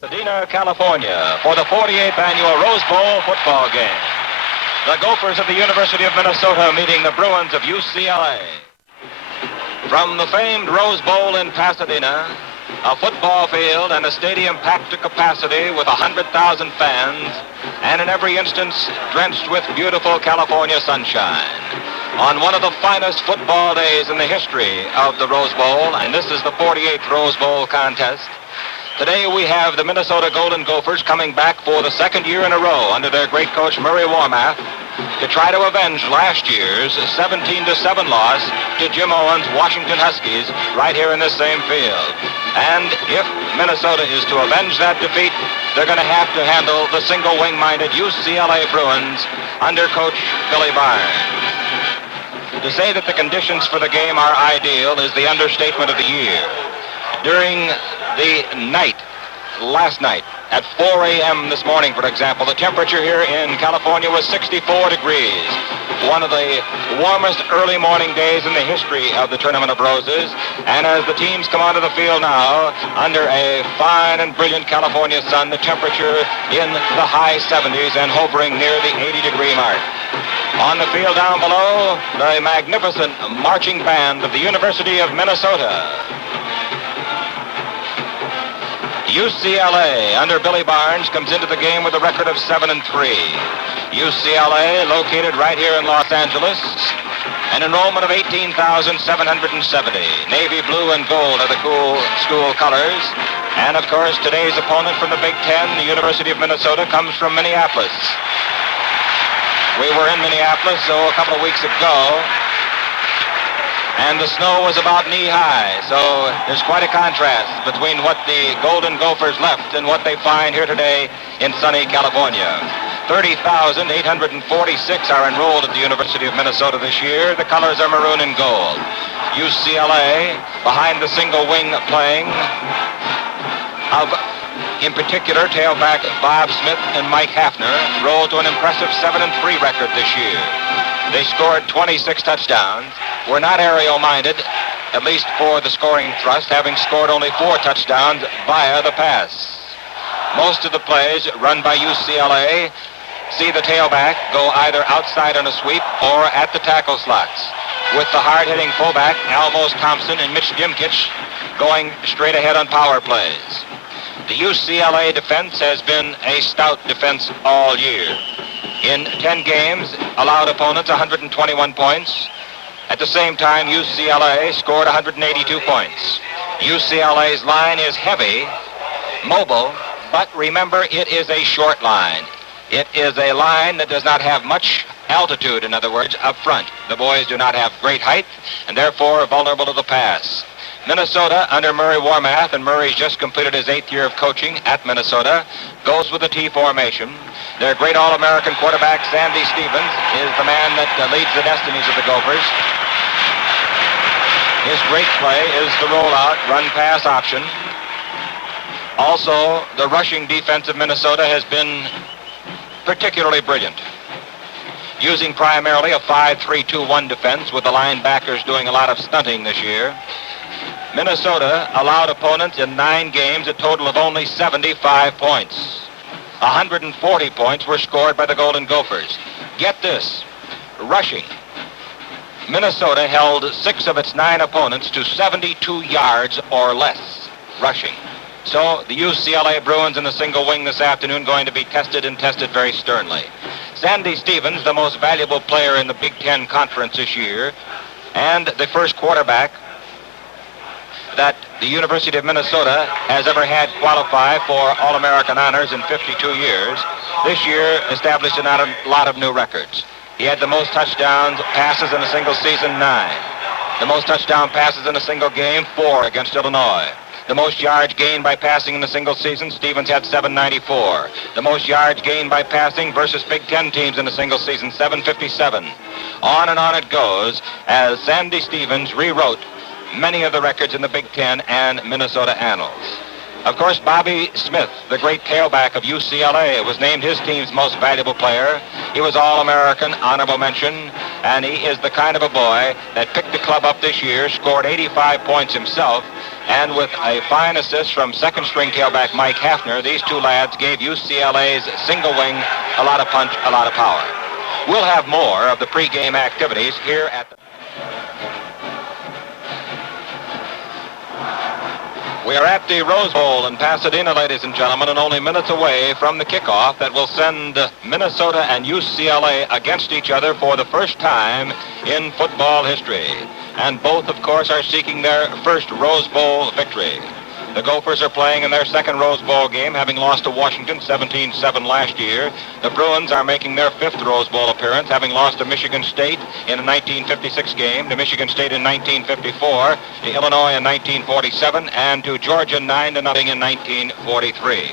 Pasadena, California, for the 48th annual Rose Bowl football game. The Gophers of the University of Minnesota meeting the Bruins of UCLA. From the famed Rose Bowl in Pasadena, a football field and a stadium packed to capacity with 100,000 fans, and in every instance drenched with beautiful California sunshine. On one of the finest football days in the history of the Rose Bowl, and this is the 48th Rose Bowl contest. Today we have the Minnesota Golden Gophers coming back for the second year in a row under their great coach Murray Warmath to try to avenge last year's 17-7 loss to Jim Owens' Washington Huskies right here in this same field. And if Minnesota is to avenge that defeat, they're going to have to handle the single wing-minded UCLA Bruins under coach Billy Byrnes. To say that the conditions for the game are ideal is the understatement of the year. During the night, last night, at 4 a.m. this morning, for example, the temperature here in California was 64 degrees. One of the warmest early morning days in the history of the Tournament of Roses. And as the teams come onto the field now, under a fine and brilliant California sun, the temperature in the high 70s and hovering near the 80-degree mark. On the field down below, the magnificent marching band of the University of Minnesota. UCLA, under Billy Byrnes, comes into the game with a record of 7-3. UCLA, located right here in Los Angeles, an enrollment of 18,770. Navy blue and gold are the cool school colors. And, of course, today's opponent from the Big Ten, the University of Minnesota, comes from Minneapolis. We were in Minneapolis, a couple of weeks ago, and the snow was about knee-high, so there's quite a contrast between what the Golden Gophers left and what they find here today in sunny California. 30,846 are enrolled at the University of Minnesota this year. The colors are maroon and gold. UCLA, behind the single wing playing of, in particular, tailback Bob Smith and Mike Hafner, rolled to an impressive 7-3 record this year. They scored 26 touchdowns. Were not aerial-minded, at least for the scoring thrust, having scored only 4 touchdowns via the pass. Most of the plays run by UCLA see the tailback go either outside on a sweep or at the tackle slots, with the hard-hitting fullback Almos Thompson and Mitch Dimkich going straight ahead on power plays. The UCLA defense has been a stout defense all year. In 10 games, allowed opponents 121 points. At the same time, UCLA scored 182 points. UCLA's line is heavy, mobile, but remember, it is a short line. It is a line that does not have much altitude, in other words, up front. The boys do not have great height and therefore are vulnerable to the pass. Minnesota, under Murray Warmath, and Murray's just completed his 8th year of coaching at Minnesota, goes with the T formation. Their great All-American quarterback, Sandy Stevens, is the man that leads the destinies of the Gophers. His great play is the rollout, run-pass option. Also, the rushing defense of Minnesota has been particularly brilliant, using primarily a 5-3-2-1 defense, with the linebackers doing a lot of stunting this year. Minnesota allowed opponents in 9 games a total of only 75 points. 140 points were scored by the Golden Gophers. Get this, rushing. Minnesota held 6 of its 9 opponents to 72 yards or less rushing. So the UCLA Bruins in the single wing this afternoon going to be tested and tested very sternly. Sandy Stevens, the most valuable player in the Big Ten Conference this year, and the first quarterback that the University of Minnesota has ever had qualify for All-American honors in 52 years, this year established a lot of new records. He had the most touchdowns passes in a single season, 9. The most touchdown passes in a single game, 4 against Illinois. The most yards gained by passing in a single season, Stevens had 794. The most yards gained by passing versus Big Ten teams in a single season, 757. On and on it goes as Sandy Stevens rewrote many of the records in the Big Ten and Minnesota annals. Of course, Bobby Smith, the great tailback of UCLA, was named his team's most valuable player. He was All-American, honorable mention, and he is the kind of a boy that picked the club up this year, scored 85 points himself, and with a fine assist from second-string tailback Mike Hafner, these two lads gave UCLA's single wing a lot of punch, a lot of power. We'll have more of the pregame activities here at the... We are at the Rose Bowl in Pasadena, ladies and gentlemen, and only minutes away from the kickoff that will send Minnesota and UCLA against each other for the first time in football history. And both, of course, are seeking their first Rose Bowl victory. The Gophers are playing in their second Rose Bowl game, having lost to Washington 17-7 last year. The Bruins are making their fifth Rose Bowl appearance, having lost to Michigan State in a 1956 game, to Michigan State in 1954, to Illinois in 1947, and to Georgia 9-0 in 1943.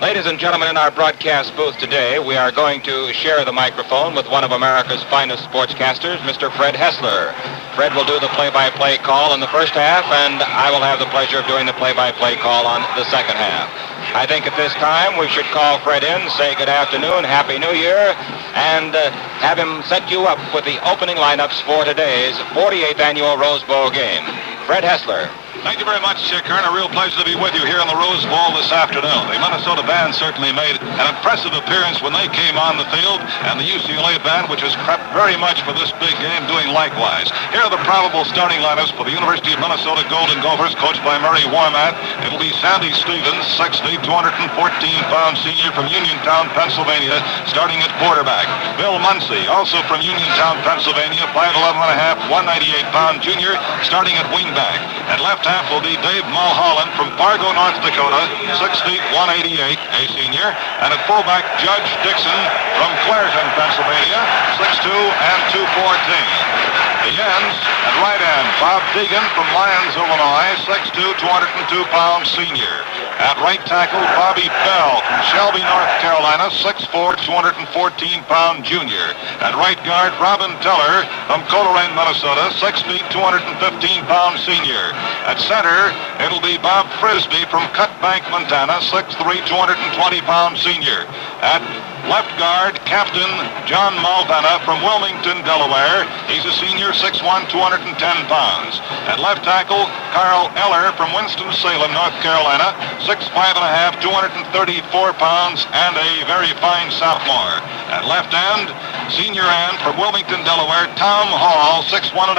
Ladies and gentlemen, in our broadcast booth today, we are going to share the microphone with one of America's finest sportscasters, Mr. Fred Hessler. Fred will do the play-by-play call in the first half, and I will have the pleasure of doing the play-by-play call on the second half. I think at this time we should call Fred in, say good afternoon, Happy New Year, and have him set you up with the opening lineups for today's 48th annual Rose Bowl game. Fred Hessler. Thank you very much, Kern. A real pleasure to be with you here in the Rose Bowl this afternoon. The Minnesota band certainly made an impressive appearance when they came on the field, and the UCLA band, which has prepped very much for this big game, doing likewise. Here are the probable starting lineups for the University of Minnesota Golden Gophers, coached by Murray Warmath. It'll be Sandy Stevens, 6'8", 214-pound senior from Uniontown, Pennsylvania, starting at quarterback. Bill Muncy, also from Uniontown, Pennsylvania, 5'11.5", 198-pound junior, starting at wingback. At left half will be Dave Mulholland from Fargo, North Dakota, 6 feet, 188, a senior. And at fullback, Judge Dixon from Clairton, Pennsylvania, 6'2" and 214. The ends, at right end, Bob Deegan from Lyons, Illinois, 6'2", 202-pound senior. At right tackle, Bobby Bell from Shelby, North Carolina, 6'4", 214-pound junior. At right guard, Robin Teller from Coleraine, Minnesota, 6 feet, 215-pound senior. At center, it'll be Bob Frisbee from Cutbank, Montana, 6'3", 220-pound senior. At left guard, Captain John Mulvanna from Wilmington, Delaware. He's a senior, 6'1", 210 pounds. At left tackle, Carl Eller from Winston-Salem, North Carolina, 6'5.5", 234 pounds, and a very fine sophomore. At left end, senior end from Wilmington, Delaware, Tom Hall, 6'1.5",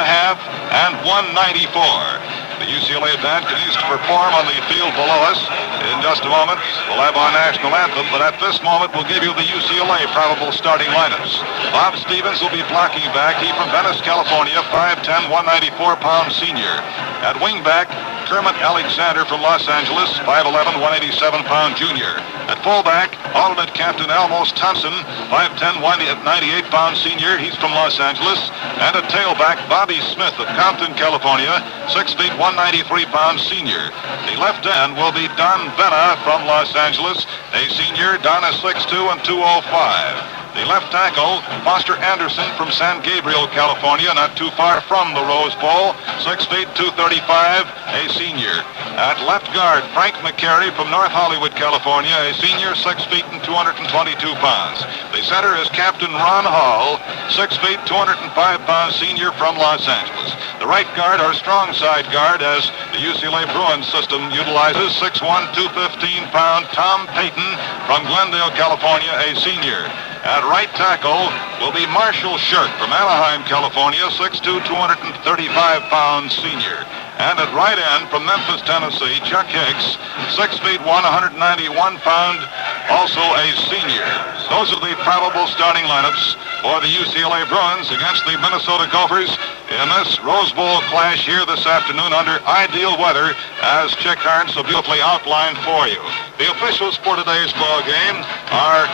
and 194. The UCLA band continues to perform on the field below us. In just a moment, we'll have our national anthem, but at this moment, we'll give you the UCLA probable starting lineups. Bob Stevens will be blocking back. He from Venice, California, 5'10", 194-pound senior. At wingback, Kermit Alexander from Los Angeles, 5'11", 187-pound junior. At fullback, alternate captain Elmos Thompson, 5'10", 198-pound senior. He's from Los Angeles. And at tailback, Bobby Smith of Compton, California, 6 feet, 193-pound senior. The left end will be Don Venna from Los Angeles, a senior. Don is 6'2" and 205. The left tackle, Foster Anderson from San Gabriel, California, not too far from the Rose Bowl, 6 feet, 235, a senior. At left guard, Frank McCary from North Hollywood, California, a senior, 6 feet and 222 pounds. The center is Captain Ron Hall, 6 feet, 205 pounds, senior from Los Angeles. The right guard, or strong side guard, as the UCLA Bruins system utilizes, 6'1", 215-pound Tom Payton from Glendale, California, a senior. At right tackle will be Marshall Shirk from Anaheim, California, 6'2", 235-pound senior. And at right end from Memphis, Tennessee, Chuck Hicks, 6 feet, 191-pound, also a senior. Those are the probable starting lineups for the UCLA Bruins against the Minnesota Gophers in this Rose Bowl clash here this afternoon under ideal weather, as Chick Hearn so beautifully outlined for you. The officials for today's ball game are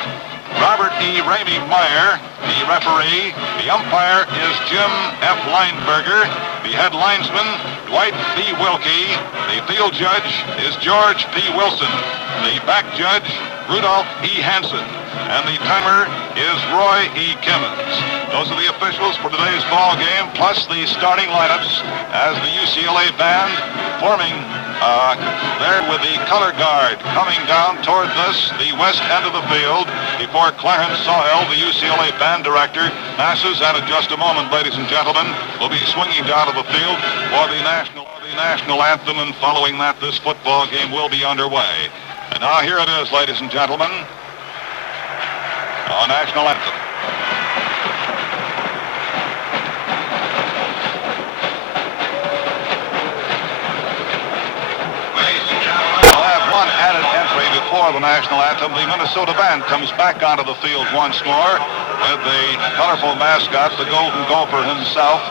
Robert E. Ramey Meyer, the referee. The umpire is Jim F. Lineberger. The head linesman, Dwight B. Wilkie. The field judge is George P. Wilson. The back judge, Rudolph E. Hansen. And the timer is Roy E. Kimmons. Those are the officials for today's ball game, plus the starting lineups as the UCLA band forming there with the color guard coming down toward the west end of the field before Clarence Sawhill, the UCLA band director, passes. And in just a moment, ladies and gentlemen, will be swinging down to the field for the national anthem. And following that, this football game will be underway. And now here it is, ladies and gentlemen, our national anthem. Before the national anthem, the Minnesota band comes back onto the field once more with the colorful mascot, the Golden Gopher himself,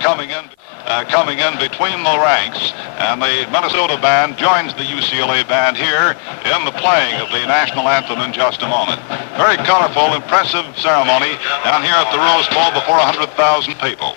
coming in between the ranks. And the Minnesota band joins the UCLA band here in the playing of the national anthem in just a moment. Very colorful, impressive ceremony down here at the Rose Bowl before 100,000 people.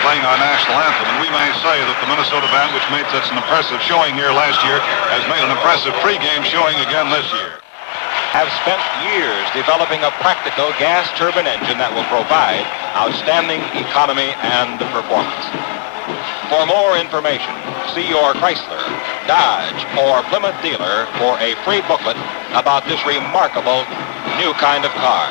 Playing our national anthem, and we may say that the Minnesota band, which made such an impressive showing here last year, has made an impressive pregame showing again this year. Have spent years developing a practical gas turbine engine that will provide outstanding economy and performance. For more information, see your Chrysler, Dodge, or Plymouth dealer for a free booklet about this remarkable new kind of car.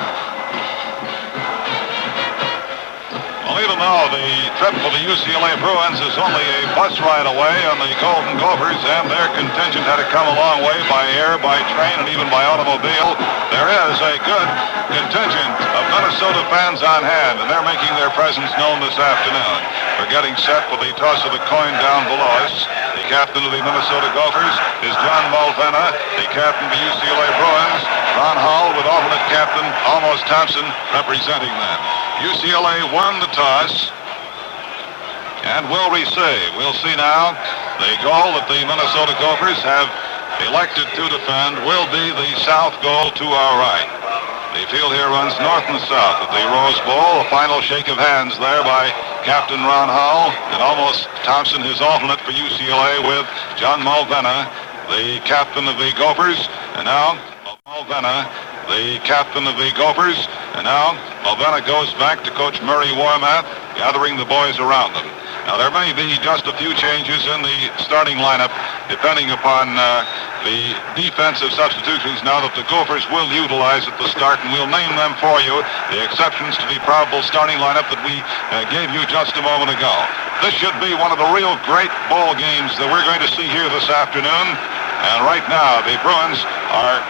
Well, even though the trip for the UCLA Bruins is only a bus ride away on the Golden Gophers, and their contingent had to come a long way by air, by train, and even by automobile, there is a good contingent of Minnesota fans on hand, and they're making their presence known this afternoon. We're getting set for the toss of the coin down below us. The captain of the Minnesota Gophers is John Mulvaney, the captain of the UCLA Bruins, Ron Hall, with alternate captain Almost Thompson representing them. UCLA won the toss and will receive. We'll see now. The goal that the Minnesota Gophers have elected to defend will be the south goal to our right. The field here runs north and south at the Rose Bowl. A final shake of hands there by Captain Ron Howell and Almost Thompson, his alternate for UCLA, with John Mulvaney, the captain of the Gophers. And now Mulvaney, the captain of the Gophers. And now Mulvaney goes back to Coach Murray Warmath, gathering the boys around them. Now, there may be just a few changes in the starting lineup, depending upon the defensive substitutions now that the Gophers will utilize at the start, and we'll name them for you, the exceptions to the probable starting lineup that we gave you just a moment ago. This should be one of the real great ball games that we're going to see here this afternoon. And right now, the Bruins are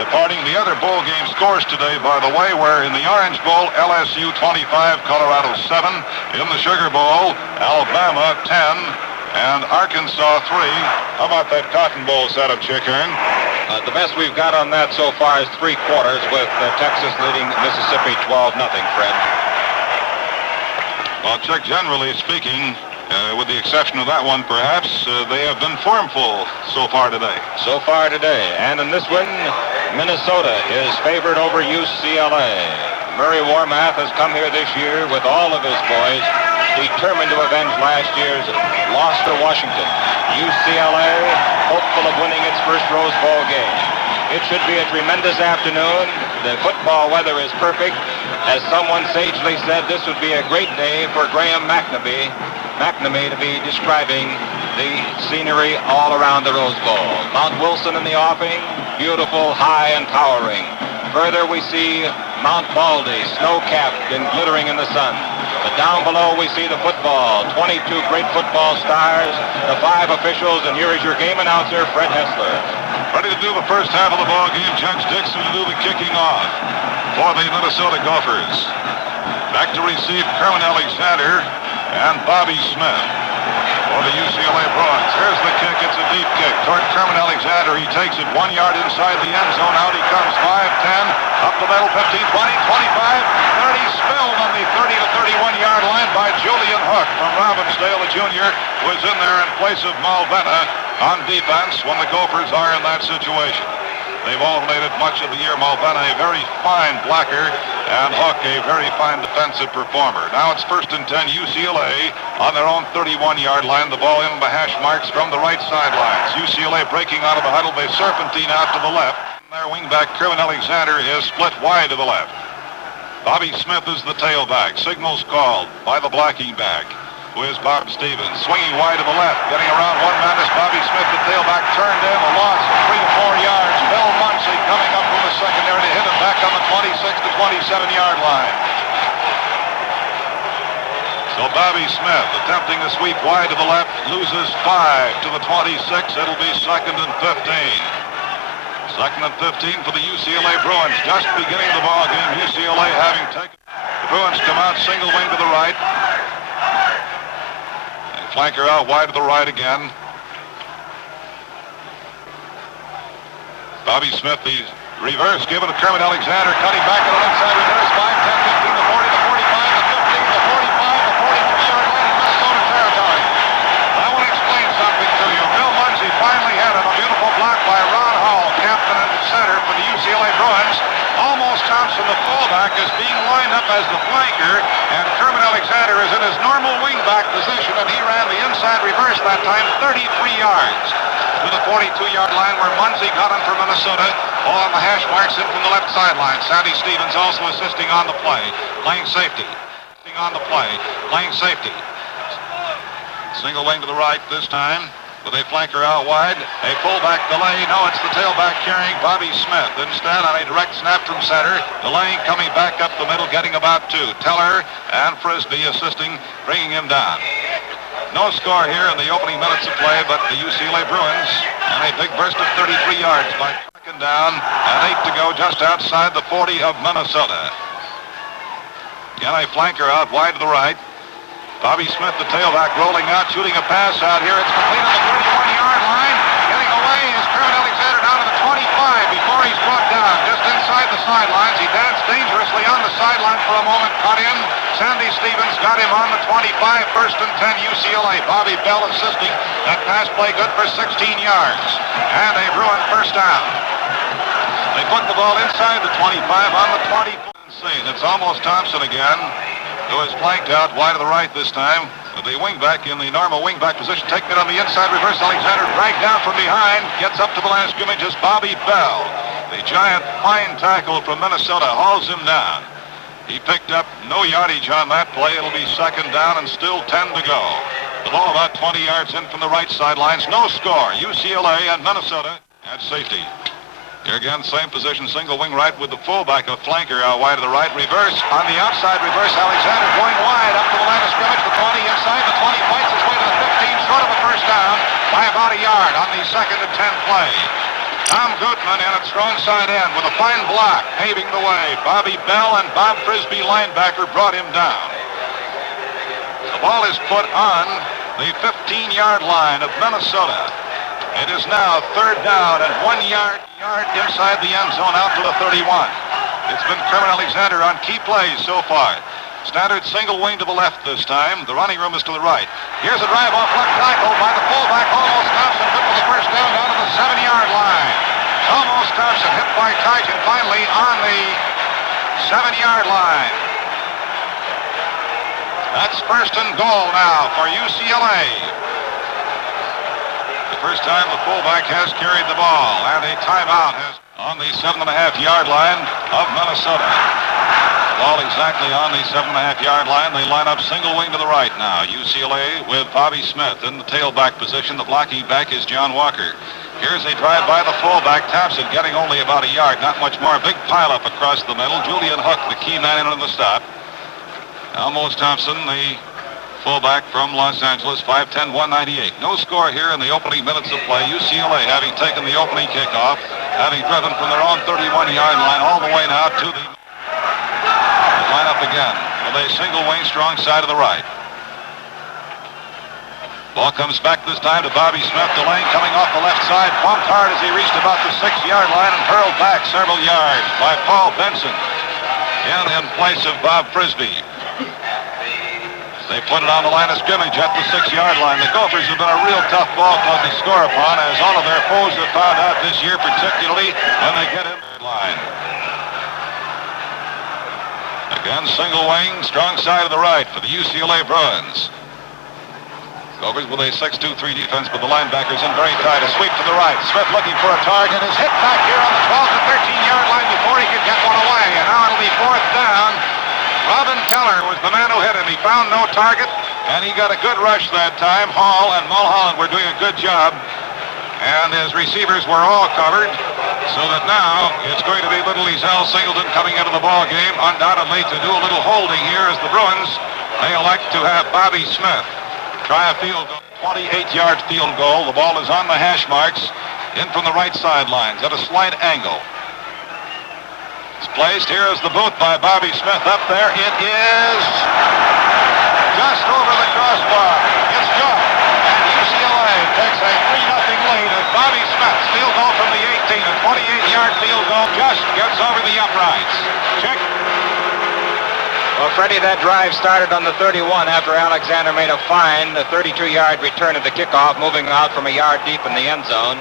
departing. The other bowl game scores today, by the way, were in the Orange Bowl, LSU 25, Colorado 7. In the Sugar Bowl, Alabama 10 and Arkansas 3. How about that Cotton Bowl setup, Chick Hearn? The best we've got on that so far is 3 quarters, with Texas leading Mississippi 12-0, Fred. Well, Chick, generally speaking, with the exception of that one, perhaps, they have been formful so far today. So far today. And in this one, Minnesota is favored over UCLA. Murray Warmath has come here this year with all of his boys, determined to avenge last year's loss to Washington. UCLA hopeful of winning its first Rose Bowl game. It should be a tremendous afternoon. The football weather is perfect. As someone sagely said, this would be a great day for Graham McNaby. McNamee to be describing the scenery all around the Rose Bowl. Mount Wilson in the offing, beautiful, high, and towering. Further, we see Mount Baldy, snow-capped and glittering in the sun. But down below, we see the football, 22 great football stars, the 5 officials, and here is your game announcer, Fred Hessler. Ready to do the first half of the ball game. Judge Dixon to do the kicking off for the Minnesota Gophers. Back to receive Kerwin Alexander and Bobby Smith for the UCLA Bruins. Here's the kick. It's a deep kick toward Kerwin Alexander. He takes it 1 yard inside the end zone. Out he comes. 5, 10, up the middle, 15, 20, 25, 30. Spilled on the 30 to 31 yard line by Julian Hook from Robbinsdale, the junior, was in there in place of Malvena on defense when the Gophers are in that situation. They've alternated much of the year. Malvena, a very fine blocker, and Hook, a very fine defensive performer. Now it's 1st and 10, UCLA on their own 31-yard line. The ball in the hash marks from the right sidelines. UCLA breaking out of the huddle. They serpentine out to the left. Their wingback, Kerwin Alexander, is split wide to the left. Bobby Smith is the tailback. Signals called by the blocking back, who is Bob Stevens. Swinging wide to the left, getting around one man is Bobby Smith, the tailback, turned in, a loss of 3 to 4 yards. Bill Muncy coming up from the secondary to hit him back on the 26 to 27 yard line. So Bobby Smith attempting to sweep wide to the left, loses 5 to the 26. It'll be 2nd and 15. 2nd and 15 for the UCLA Bruins. Just beginning the ball game, UCLA having taken. The Bruins come out single wing to the right. Flanker out wide to the right again. Bobby Smith, the reverse given to Kerwin Alexander, cutting back to the left side, reverse 5, 10, 15, the 40, the 45, the 15, the 45, the 42-yard line in Minnesota territory. I want to explain something to you. Bill Muncy finally had a beautiful block by Ron Hall, captain and center for the UCLA Bruins. Almost Thompson, the fullback, is being lined up as the flanker, and Kerwin Alexander is in his normal wingback position, and he ran the inside reverse that time, 33 yards to the 42-yard line where Muncy got him for Minnesota. All on the hash marks in from the left sideline. Sandy Stevens also assisting on the play, playing safety. On the play, playing safety. Single wing to the right this time, with a flanker out wide. A fullback delay. No, it's the tailback carrying Bobby Smith. Instead, on a direct snap from center, delaying, coming back up the middle, getting about 2. Teller and Frisbee assisting, bringing him down. No score here in the opening minutes of play, but the UCLA Bruins on a big burst of 33 yards by tracking down, and 8 to go just outside the 40 of Minnesota. Again, a flanker out wide to the right. Bobby Smith, the tailback, rolling out, shooting a pass out here. It's complete on the 31-yard line. Getting away is Kerwin Alexander down to the 25 before he's brought down. Just inside the sidelines. He danced dangerously on the sideline for a moment, cut in. Sandy Stevens got him on the 25, 1st and 10 UCLA. Bobby Bell assisting. That pass play good for 16 yards. And a Bruin first down. They put the ball inside the 25 on the 20. It's almost Thompson again, who is flanked out wide to the right this time. With the wingback in the normal wingback position, taking it on the inside reverse. Alexander dragged down from behind, gets up to the line of scrimmage as Bobby Bell. The giant fine tackle from Minnesota hauls him down. He picked up no yardage on that play. It'll be 2nd down and still 10 to go. The ball about 20 yards in from the right sidelines. No score. UCLA and Minnesota at safety. Here again, same position, single wing right with the fullback, a flanker out wide to the right. Reverse on the outside, reverse. Alexander going wide up to the line of scrimmage. The 20 inside, the 20 fights his way to the 15, short of a first down by about a yard on the 2nd and 10 play. Tom Gutman in at strong side end with a fine block, paving the way. Bobby Bell and Bob Frisbee, linebacker, brought him down. The ball is put on the 15-yard line of Minnesota. It is now 3rd down and 1 yard inside the end zone out to the 31. It's been Kerwin Alexander on key plays so far. Standard single wing to the left this time. The running room is to the right. Here's a drive off left tackle by the fullback. Almost Thompson good for the first down down to the 7-yard line. Almost Thompson hit by Kaijan finally on the 7-yard line. That's 1st and goal now for UCLA. First time the fullback has carried the ball, and a timeout has on the 7.5-yard line of Minnesota. The Ball exactly on the 7.5-yard line. They line up single wing to the right now. UCLA with Bobby Smith in the tailback position. The blocking back is John Walker. Here's a drive by the fullback. Thompson getting only about a yard, not much more. Big pileup across the middle. Julian Hook, the key man in on the stop. Elmos Thompson, the fullback from Los Angeles, 5'10", 198. No score here in the opening minutes of play. UCLA having taken the opening kickoff, having driven from their own 31-yard line all the way now to the line up again with a single wing strong side of the right. Ball comes back this time to Bobby Smith. Delane coming off the left side, bumped hard as he reached about the 6-yard line and hurled back several yards by Paul Benson in place of Bob Frisbee. They put it on the line of scrimmage at the 6-yard line. The Gophers have been a real tough ball club to score upon, as all of their foes have found out this year, particularly when they get in the line. Again, single wing, strong side of the right for the UCLA Bruins. Gophers with a 6-2-3 defense, but the linebackers in very tight. A sweep to the right. Smith looking for a target. Is hit back here on the 12 to 13-yard line before he could get one away. And now it'll be fourth down. Robin Keller was the man who hit him. He found no target, and he got a good rush that time. Hall and Mulholland were doing a good job, and his receivers were all covered, so that now it's going to be little Ezell Singleton coming into the ball game, undoubtedly to do a little holding here as the Bruins, they elect to have Bobby Smith try a field goal, 28-yard field goal. The ball is on the hash marks, in from the right sidelines at a slight angle. It's placed. Here is the boot by Bobby Smith up there. It is just over the crossbar. It's good. And UCLA takes a 3-0 lead as Bobby Smith's field goal from the 18, a 28-yard field goal, just gets over the uprights. Check. Well, Freddie, that drive started on the 31 after Alexander made a fine, a 32-yard return at the kickoff, moving out from a yard deep in the end zone.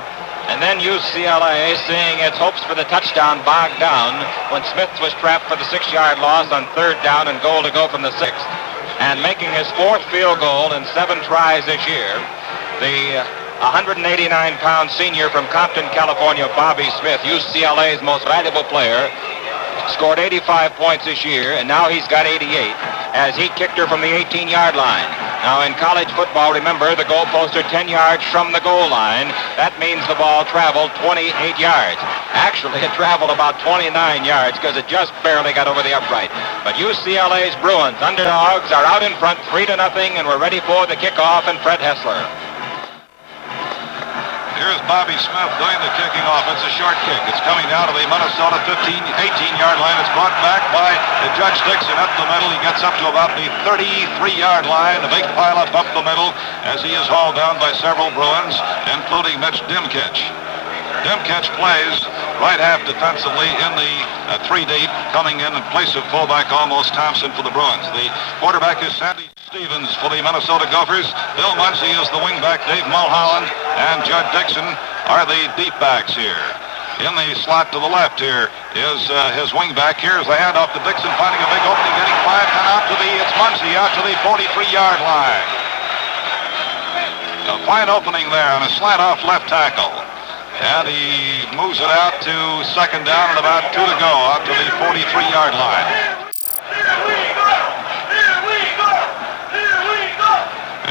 And then UCLA, seeing its hopes for the touchdown bogged down when Smith was trapped for the 6-yard loss on third down and goal to go from the 6th. And making his 4th field goal in 7 tries this year, the 189-pound senior from Compton, California, Bobby Smith, UCLA's most valuable player, scored 85 points this year, and now he's got 88 as he kicked her from the 18-yard line. Now in college football, remember, the goalposts are 10 yards from the goal line. That means the ball traveled 28 yards. Actually, it traveled about 29 yards because it just barely got over the upright. But UCLA's Bruins, underdogs, are out in front 3-0, and we're ready for the kickoff and Fred Hessler. Here's Bobby Smith doing the kicking off. It's a short kick. It's coming down to the Minnesota 18-yard line. It's brought back by Judge Dixon up the middle. He gets up to about the 33-yard line. A big pileup up the middle as he is hauled down by several Bruins, including Mitch Dimkich. Dimkich plays right half defensively in the 3 deep, coming in place of fullback Elmos Thompson for the Bruins. The quarterback is Sandy Stevens for the Minnesota Gophers. Bill Muncie is the wingback. Dave Mulholland and Judd Dixon are the deep backs here. In the slot to the left here is his wingback. Here's the handoff to Dixon, finding a big opening, getting 5-10 out to it's Muncie out to the 43-yard line. A fine opening there on a slant off left tackle. And he moves it out to second down and about 2 to go out to the 43-yard line.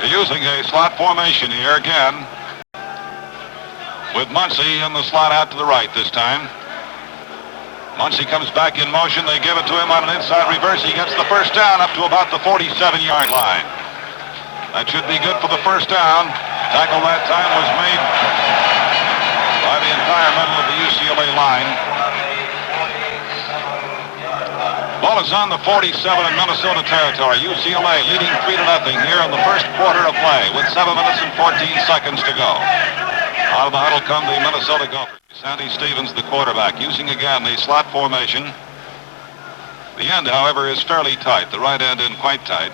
They're using a slot formation here again, with Muncie in the slot out to the right this time. Muncie comes back in motion. They give it to him on an inside reverse. He gets the first down up to about the 47-yard line. That should be good for the first down. Tackle that time was made by the entire middle of the UCLA line. Ball is on the 47 in Minnesota territory. UCLA leading 3-0 here in the first quarter of play with 7 minutes and 14 seconds to go. Out of the huddle come the Minnesota Gophers. Sandy Stevens, the quarterback, using again the slot formation. The end, however, is fairly tight. The right end in quite tight.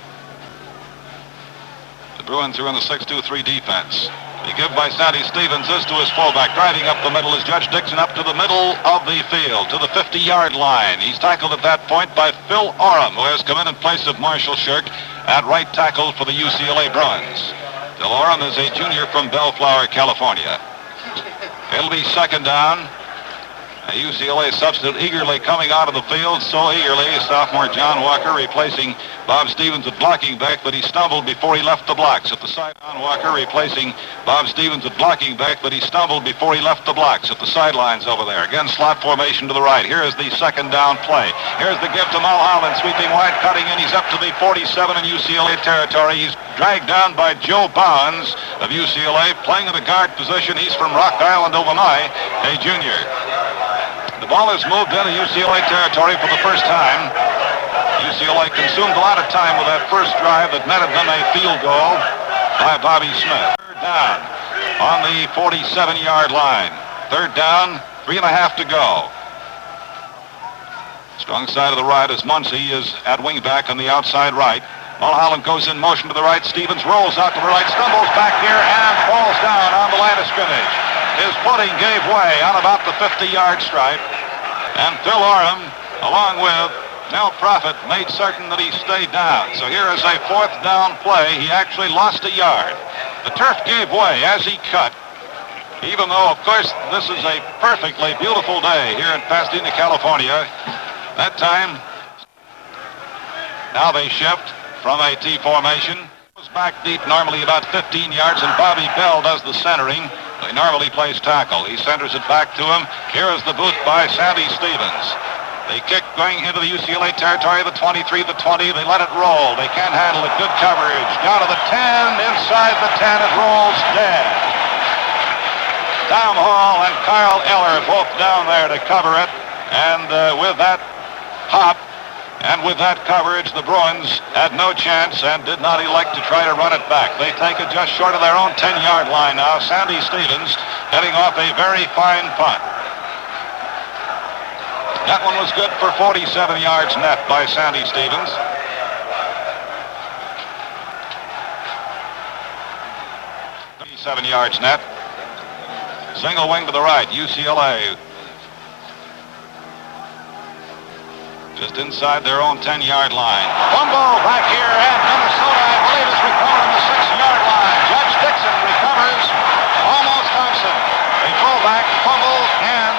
The Bruins are in the 6-2-3 defense. The give by Sandy Stevens is to his fullback. Driving up the middle is Judge Dixon up to the middle of the field, to the 50-yard line. He's tackled at that point by Phil Oram, who has come in place of Marshall Shirk at right tackle for the UCLA Bruins. Phil Oram is a junior from Bellflower, California. It'll be second down A UCLA substitute eagerly coming out of the field, so eagerly, sophomore John Walker replacing Bob Stevens at blocking back, but he stumbled before he left the blocks. At the side, John Walker replacing Bob Stevens at blocking back, but he stumbled before he left the blocks at the sidelines over there. Again, slot formation to the right. Here is the second down play. Here's the give to Mulholland, sweeping wide, cutting in. He's up to the 47 in UCLA territory. He's dragged down by Joe Barnes of UCLA, playing in the guard position. He's from Rock Island, Illinois, a junior. The ball has moved into UCLA territory for the first time. UCLA consumed a lot of time with that first drive that netted them a field goal by Bobby Smith. Third down on the 47-yard line. Third down, 3.5 to go. Strong side of the right as Muncie is at wingback on the outside right. Mulholland goes in motion to the right. Stevens rolls out to the right, stumbles back here, and falls down on the line of scrimmage. His footing gave way on about the 50-yard stripe, and Phil Oram, along with Mel Prophet, made certain that he stayed down. So here is a fourth down play. He actually lost a yard. The turf gave way as he cut, even though, of course, this is a perfectly beautiful day here in Pasadena, California. That time, now they shift from a T formation. Goes back deep, normally about 15 yards, and Bobby Bell does the centering. He normally plays tackle. He centers it back to him. Here is the boot by Sandy Stevens. They kick going into the UCLA territory, the 23, the 20. They let it roll. They can't handle it. Good coverage. Down to the 10. Inside the 10. It rolls dead. Tom Hall and Carl Eller both down there to cover it. And with that hop and with that coverage, the Bruins had no chance and did not elect to try to run it back. They take it just short of their own 10-yard line now. Sandy Stevens heading off a very fine punt. That one was good for 47 yards net by Sandy Stevens. Yards net. Single wing to the right, UCLA. Just inside their own 10-yard line. Fumble back here, and Minnesota, I believe, is recovered on the 6-yard line. Judge Dixon recovers. Almost Thompson. A fullback fumble, and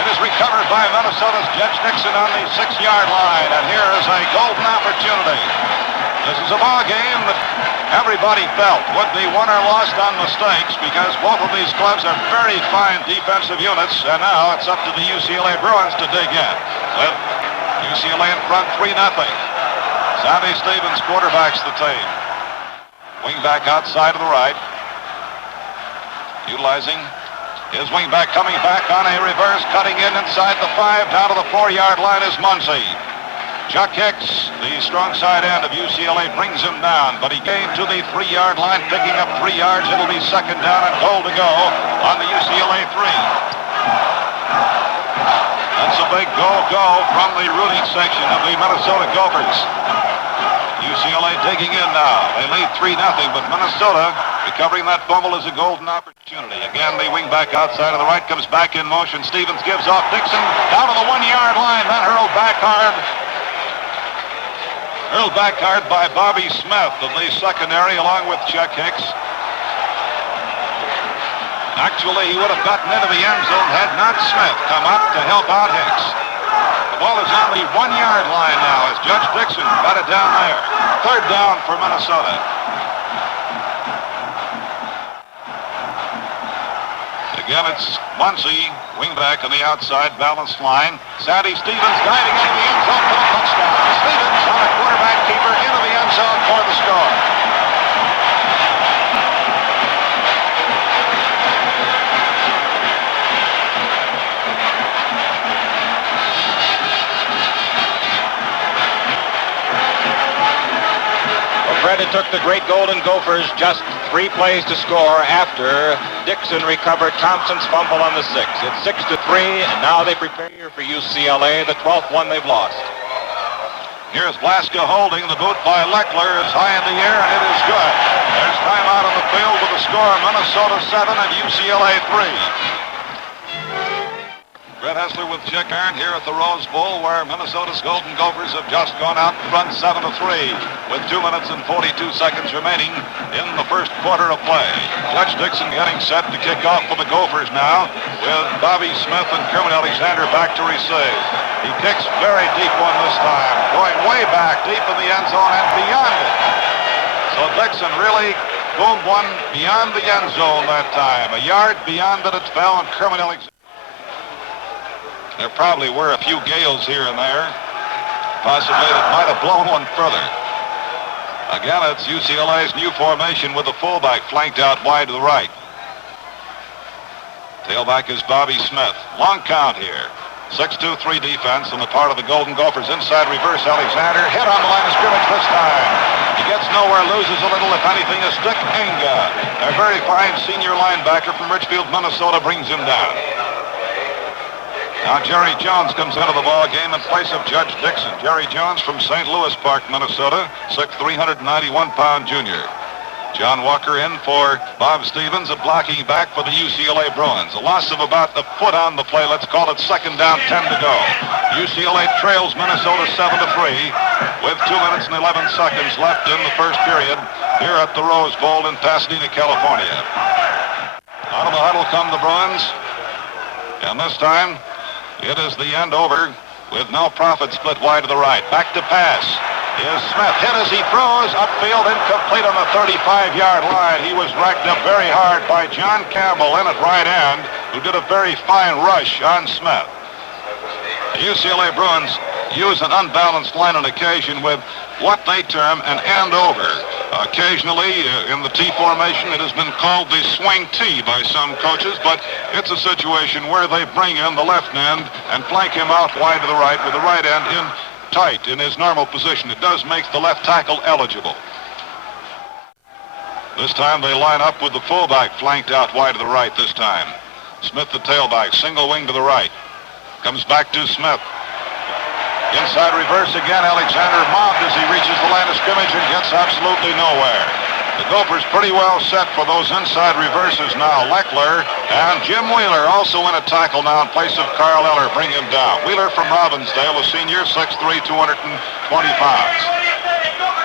it is recovered by Minnesota's Judge Dixon on the 6-yard line. And here is a golden opportunity. This is a ball game that everybody felt would be won or lost on mistakes, because both of these clubs are very fine defensive units, and now it's up to the UCLA Bruins to dig in. With UCLA in front 3-0. Sandy Stevens quarterbacks the team. Wingback outside to the right. Utilizing his wingback, coming back on a reverse, cutting in inside the 5. Down to the 4-yard line is Muncie. Chuck Hicks, the strong side end of UCLA, brings him down, but he came to the 3-yard line, picking up 3 yards. It'll be second down and goal to go on the UCLA 3. That's a big go from the rooting section of the Minnesota Gophers. UCLA digging in now. They lead 3-0, but Minnesota recovering that fumble is a golden opportunity. Again, the wingback outside of the right comes back in motion. Stevens gives off Dixon down to the 1-yard line, then hurled back hard. Hurled back hard by Bobby Smith of the secondary, along with Chuck Hicks. Actually, he would have gotten into the end zone had not Smith come up to help out Hicks. The ball is on the 1-yard line now as Judge Dixon got it down there. Third down for Minnesota. Again, it's Muncie, wingback on the outside, balanced line. Sandy Stevens diving into the end zone for the touchdown. Stevens on a quarterback keeper into the end zone for the score. Fred, it took the great Golden Gophers just 3 plays to score after Dixon recovered Thompson's fumble on the 6. It's 6-3, and now they prepare for UCLA, the 12th one they've lost. Here's Blaska holding. The boot by Leckler is high in the air, and it is good. There's timeout on the field with the score, Minnesota 7 and UCLA 3. Brett Hessler with Chick Hearn here at the Rose Bowl, where Minnesota's Golden Gophers have just gone out in front 7-3 with 2 minutes and 42 seconds remaining in the first quarter of play. Judge Dixon getting set to kick off for the Gophers now, with Bobby Smith and Kermit Alexander back to receive. He kicks very deep one this time, going way back deep in the end zone and beyond it. So Dixon really boomed one beyond the end zone that time. A yard beyond it fell, and Kermit Alexander. There probably were a few gales here and there, possibly that might have blown one further. Again, it's UCLA's new formation with the fullback flanked out wide to the right. Tailback is Bobby Smith. Long count here. 6-2-3 defense on the part of the Golden Gophers. Inside reverse, Alexander hit on the line of scrimmage this time. He gets nowhere, loses a little, if anything, is Dick Enga. A very fine senior linebacker from Richfield, Minnesota, brings him down. Now Jerry Jones comes into the ball game in place of Judge Dixon. Jerry Jones from St. Louis Park, Minnesota, 6', 391-pound junior. John Walker in for Bob Stevens, a blocking back for the UCLA Bruins. A loss of about a foot on the play. Let's call it second down, 10 to go. UCLA trails Minnesota 7-3 with 2 minutes and 11 seconds left in the first period here at the Rose Bowl in Pasadena, California. Out of the huddle come the Bruins, and this time it is the end over with no profit split wide to the right. Back to pass is Smith. Hit as he throws. Upfield, incomplete on the 35-yard line. He was racked up very hard by John Campbell in at right end, who did a very fine rush on Smith. The UCLA Bruins use an unbalanced line on occasion with what they term an end over. Occasionally, in the T formation, it has been called the swing T by some coaches, but it's a situation where they bring in the left end and flank him out wide to the right with the right end in tight in his normal position. It does make the left tackle eligible. This time they line up with the fullback flanked out wide to the right this time. Smith, the tailback, single wing to the right. Comes back to Smith. Inside reverse again, Alexander mobbed as he reaches the line of scrimmage and gets absolutely nowhere. The Gophers pretty well set for those inside reverses now. Leckler and Jim Wheeler also in a tackle now in place of Carl Eller. Bring him down. Wheeler from Robbinsdale, a senior, 6'3", 220 pounds.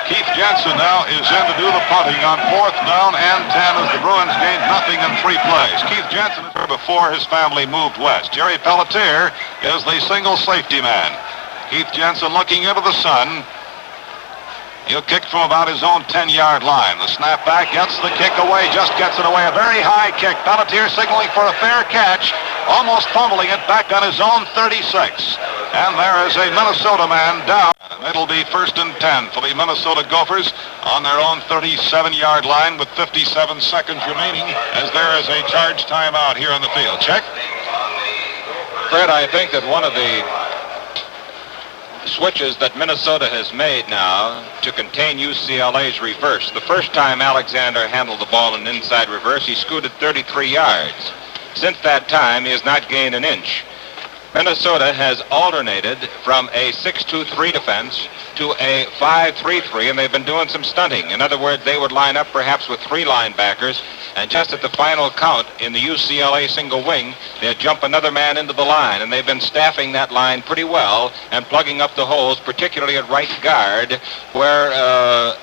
Keith Jensen now is in to do the punting on 4th down and 10 as the Bruins gained nothing in 3 plays. Keith Jensen is here before his family moved west. Jerry Pelletier is the single safety man. Keith Jensen looking into the sun. He'll kick from about his own 10-yard line. The snap back gets the kick away, just gets it away. A very high kick. Pelletier signaling for a fair catch, almost fumbling it back on his own 36. And there is a Minnesota man down. It'll be 1st and 10 for the Minnesota Gophers on their own 37-yard line with 57 seconds remaining as there is a charge timeout here on the field. Check. Fred, I think that one of the switches that Minnesota has made now to contain UCLA's reverse. The first time Alexander handled the ball in inside reverse, he scooted 33 yards. Since that time, he has not gained an inch. Minnesota has alternated from a 6-2-3 defense to a 5-3-3, and they've been doing some stunting. In other words, they would line up perhaps with 3 linebackers, and just at the final count in the UCLA single wing, they'd jump another man into the line, and they've been staffing that line pretty well and plugging up the holes, particularly at right guard, where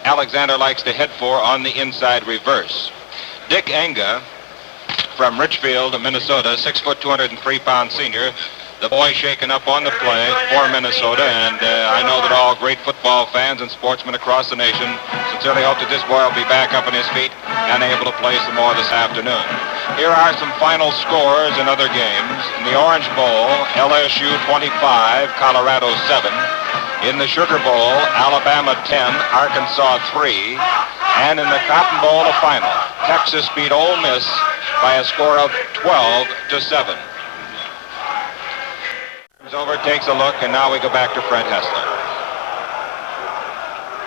Alexander likes to head for on the inside reverse. Dick Enga from Richfield, Minnesota, 6', 203-pound senior, the boy shaken up on the play for Minnesota, and I know that all great football fans and sportsmen across the nation sincerely hope that this boy will be back up on his feet and able to play some more this afternoon. Here are some final scores in other games. In the Orange Bowl, LSU 25, Colorado 7. In the Sugar Bowl, Alabama 10, Arkansas 3. And in the Cotton Bowl, a final, Texas beat Ole Miss by a score of 12-7. Over, takes a look, and now we go back to Fred Hessler.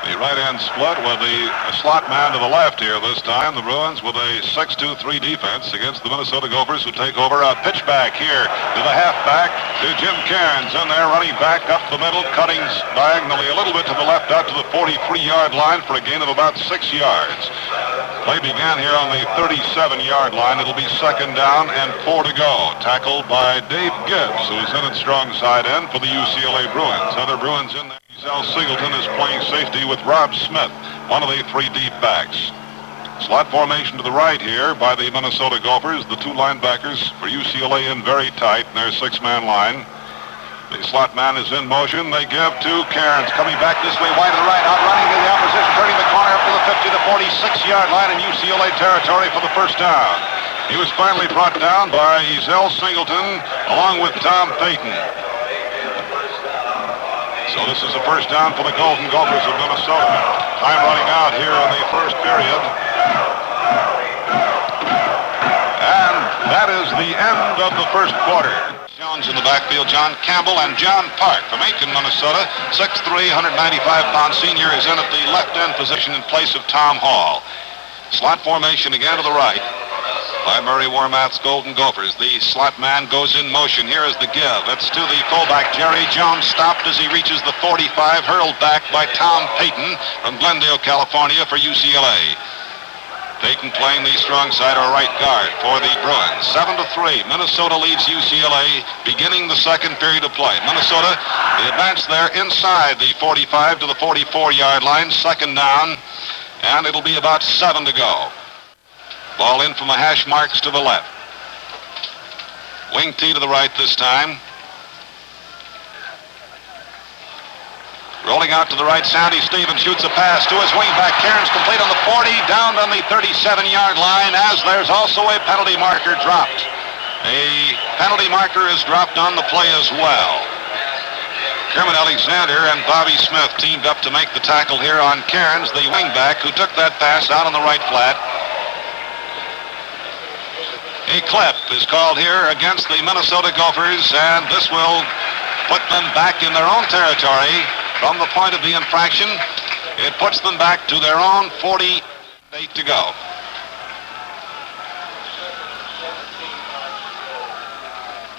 The right end split with the slot man to the left here this time. The Bruins with a 6-2-3 defense against the Minnesota Gophers, who take over. A pitch back here to the halfback, to Jim Cairns in there, running back up the middle, cutting diagonally a little bit to the left out to the 43-yard line for a gain of about 6 yards. Play began here on the 37-yard line. It'll be second down and 4 to go. Tackled by Dave Gibbs, who's in at strong side end for the UCLA Bruins. Other Bruins in there. Al Singleton is playing safety with Rob Smith, one of the 3 deep backs. Slot formation to the right here by the Minnesota Gophers. The 2 linebackers for UCLA in very tight in their 6-man line. The slot man is in motion. They give to Cairns, coming back this way, wide to the right, outrunning the opposition, turning the corner up to the 50 to 46-yard line in UCLA territory for the first down. He was finally brought down by Al Singleton along with Tom Payton. So this is a first down for the Golden Gophers of Minnesota. Time running out here in the first period. And that is the end of the first quarter. Jones in the backfield, John Campbell and John Park from Aiken, Minnesota. 6'3", 195-pound senior is in at the left end position in place of Tom Hall. Slot formation again to the right by Murray Warmath's Golden Gophers. The slot man goes in motion. Here is the give. It's to the fullback, Jerry Jones, stopped as he reaches the 45, hurled back by Tom Payton from Glendale, California for UCLA. Payton playing the strong side or right guard for the Bruins. 7-3. Minnesota leads UCLA beginning the second period of play. Minnesota, the advance there inside the 45 to the 44-yard line. Second down, and it'll be about 7 to go. Ball in from the hash marks to the left. Wing T to the right this time. Rolling out to the right, Sandy Stevens shoots a pass to his wingback. Cairns complete on the 40, down on the 37-yard line, as there's also a penalty marker dropped. A penalty marker is dropped on the play as well. Kermit Alexander and Bobby Smith teamed up to make the tackle here on Cairns, the wingback, who took that pass out on the right flat. A clip is called here against the Minnesota Gophers, and this will put them back in their own territory. From the point of the infraction, it puts them back to their own 48 to go.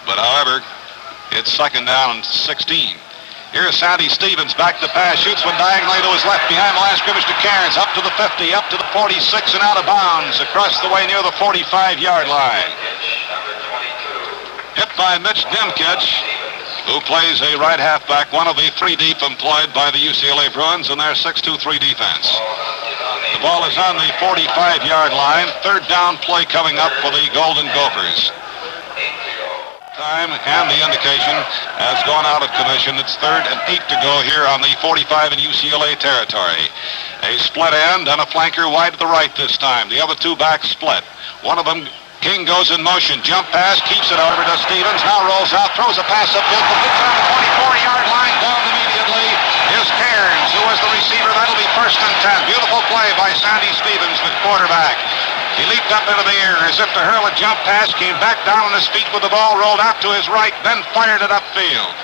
But however, it's second down and 16. Here's Sandy Stevens back to pass, shoots one diagonally to his left behind the last scrimmage to Cairns, up to the 50, up to the 46 and out of bounds, across the way near the 45-yard line. Hit by Mitch Dimkich, who plays a right halfback, one of the 3 deep employed by the UCLA Bruins in their 6-2-3 defense. The ball is on the 45-yard line. Third down play coming up for the Golden Gophers. Time and the indication has gone out of commission. It's 3rd and 8 to go here on the 45 in UCLA territory. A split end and a flanker wide to the right this time. The other 2 backs split. One of them, King, goes in motion. Jump pass, keeps it over to Stevens. Now rolls out, throws a pass upfield, completes it on the 24-yard line. Down immediately is Cairns, who is the receiver. That'll be 1st and 10. Beautiful play by Sandy Stevens, the quarterback. He leaped up into the air as if to hurl a jump pass, came back down on his feet with the ball, rolled out to his right, then fired it upfield.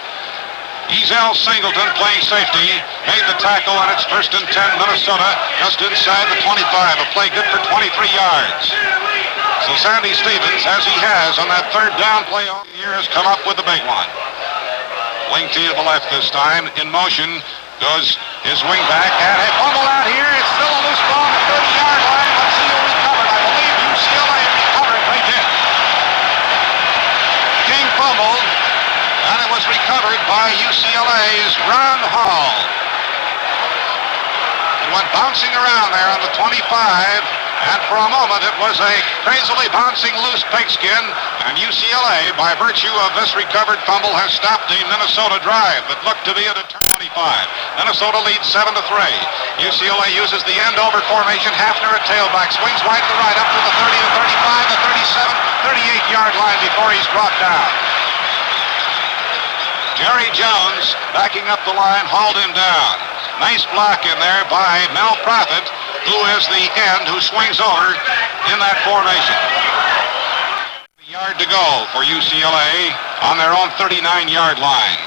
Al Singleton playing safety, made the tackle, and it's 1st and 10, Minnesota, just inside the 25. A play good for 23 yards. So Sandy Stevens, as he has on that 3rd down play all year, has come up with the big one. Wing T to the left this time. In motion goes his wing back, and a fumble out here. It's still a loose ball on the 30-yard line. Let's see who recovered. I believe UCLA recovered. They did. King fumbled, and it was recovered by UCLA's Ron Hall. It went bouncing around there on the 25. And for a moment, it was a crazily bouncing loose pigskin, and UCLA, by virtue of this recovered fumble, has stopped a Minnesota drive that looked to be at a 25. Minnesota leads 7-3. UCLA uses the end-over formation, Hafner at tailback, swings wide to the right, up to the 30, the 35, the 37, 38-yard line before he's brought down. Jerry Jones, backing up the line, hauled him down. Nice block in there by Mel Profit, who is the end who swings over in that formation. A yard to go for UCLA on their own 39-yard line.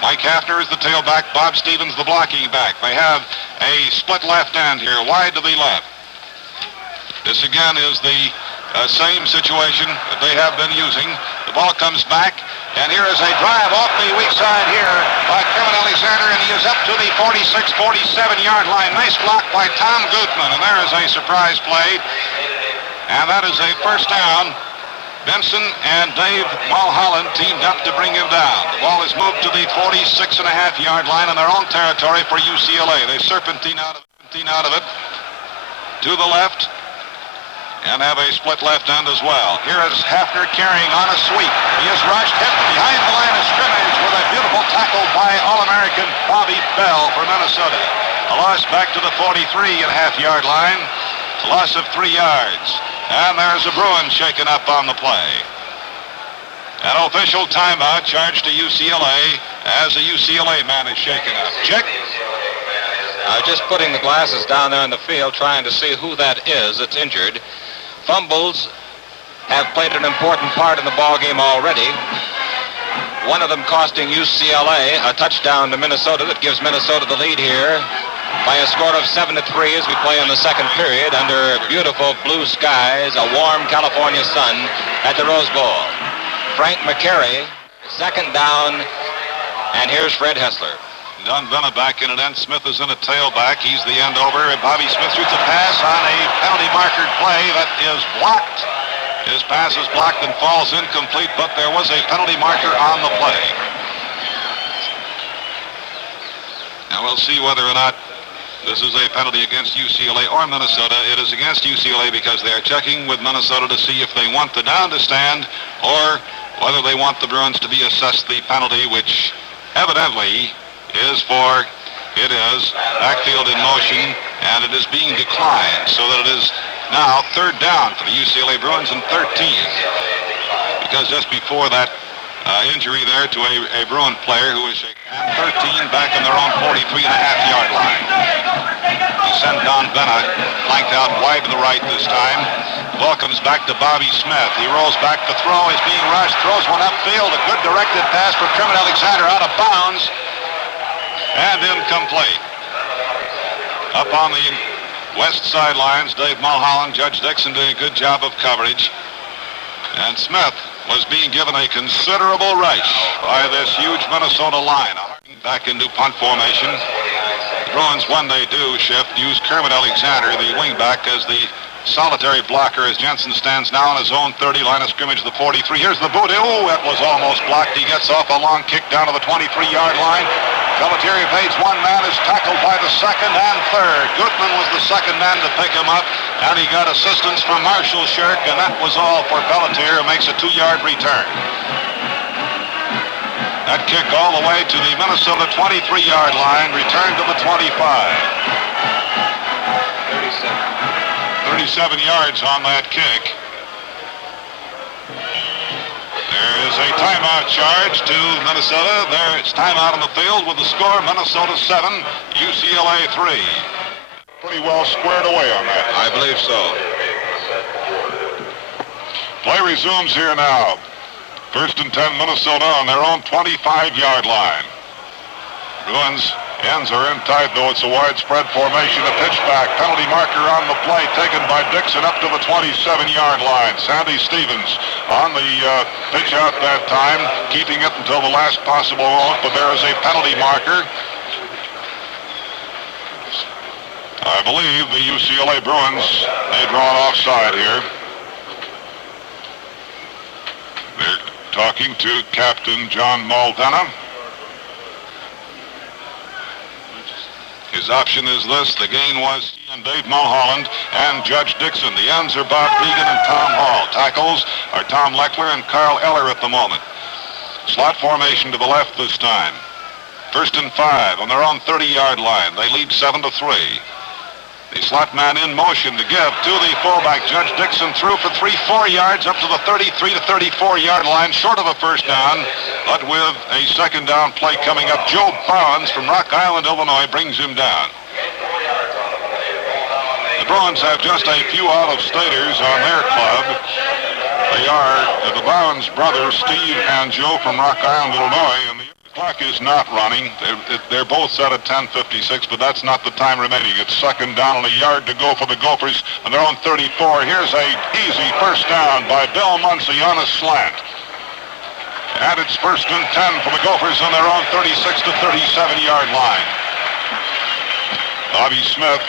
Mike Hafner is the tailback, Bob Stevens the blocking back. They have a split left end here, wide to the left. This again is the same situation that they have been using. The ball comes back, and here is a drive off the weak side here by Kevin Alexander, and he is up to the 46, 47-yard line. Nice block by Tom Gutman, and there is a surprise play, and that is a first down. Benson and Dave Mulholland teamed up to bring him down. The ball is moved to the 46.5-yard line in their own territory for UCLA. They serpentine out of it to the left and have a split left end as well. Here is Hafner carrying on a sweep. He is rushed, hit behind the line of scrimmage with a beautiful tackle by All-American Bobby Bell for Minnesota. A loss back to the 43.5-yard line. A loss of 3 yards. And there's a Bruin shaken up on the play. An official timeout charged to UCLA as a UCLA man is shaken up. Check. Just putting the glasses down there in the field, trying to see who that is that's injured. Fumbles have played an important part in the ball game already. One of them costing UCLA a touchdown to Minnesota that gives Minnesota the lead here by a score of 7-3 as we play in the second period under beautiful blue skies, a warm California sun at the Rose Bowl. Frank McCary, second down, and here's Fred Hessler. Don Bennett back in it, and Smith is in a tailback. He's the end over. Bobby Smith shoots a pass on a penalty marker play that is blocked. His pass is blocked and falls incomplete, but there was a penalty marker on the play. Now we'll see whether or not this is a penalty against UCLA or Minnesota. It is against UCLA because they are checking with Minnesota to see if they want the down to stand or whether they want the Bruins to be assessed the penalty, which evidently is for, it is backfield in motion, and it is being declined so that it is now third down for the UCLA Bruins and 13. Because just before that injury there to a Bruin player who was shaken. And 13 back in their own 43.5-yard line. He sent Don Bennett flanked out wide to the right this time. The ball comes back to Bobby Smith. He rolls back. The throw is being rushed. Throws one upfield. A good directed pass for Kermit Alexander out of bounds. And incomplete. Up on the west sidelines, Dave Mulholland, Judge Dixon doing a good job of coverage. And Smith was being given a considerable rush by this huge Minnesota line. Back into punt formation. The Bruins, when they do shift, use Kermit Alexander, the wingback, as the solitary blocker as Jensen stands now on his own 30, line of scrimmage, the 43. Here's the boot. Oh, that was almost blocked. He gets off a long kick down to the 23-yard line. Pelletier evades one man, is tackled by the second and third. Gutman was the second man to pick him up, and he got assistance from Marshall Shirk, and that was all for Pelletier, who makes a 2-yard return. That kick all the way to the Minnesota 23-yard line, returned to the 25. 37 yards on that kick. There is a timeout charge to Minnesota. There it's timeout on the field with the score Minnesota 7, UCLA 3. Pretty well squared away on that. I believe so. Play resumes here now. First and 10, Minnesota on their own 25-yard line. Bruins ends are in tight, though it's a widespread formation. A pitch back, penalty marker on the play, taken by Dixon up to the 27-yard line. Sandy Stevens on the pitch out that time, keeping it until the last possible moment, but there is a penalty marker. I believe the UCLA Bruins may draw an offside here. They're talking to Captain John Maldana. His option is this. The gain was he and Dave Mulholland and Judge Dixon. The ends are Bob Deegan and Tom Hall. Tackles are Tom Leckler and Carl Eller at the moment. Slot formation to the left this time. First and 5 on their own 30-yard line. They lead 7-3. The slot man in motion to give to the fullback. Judge Dixon threw for 3-4 yards up to the 33 to 34-yard line, short of a first down, but with a second down play coming up. Joe Barnes from Rock Island, Illinois, brings him down. The Bruins have just a few out-of-staters on their club. They are the Barnes brothers, Steve and Joe from Rock Island, Illinois, and the Clock is not running. They're both set at 10:56, but that's not the time remaining. It's second down and a yard to go for the Gophers on their own 34. Here's a easy first down by Bill Muncy on a slant. And it's first and 10 for the Gophers on their own 36 to 37-yard line. Bobby Smith,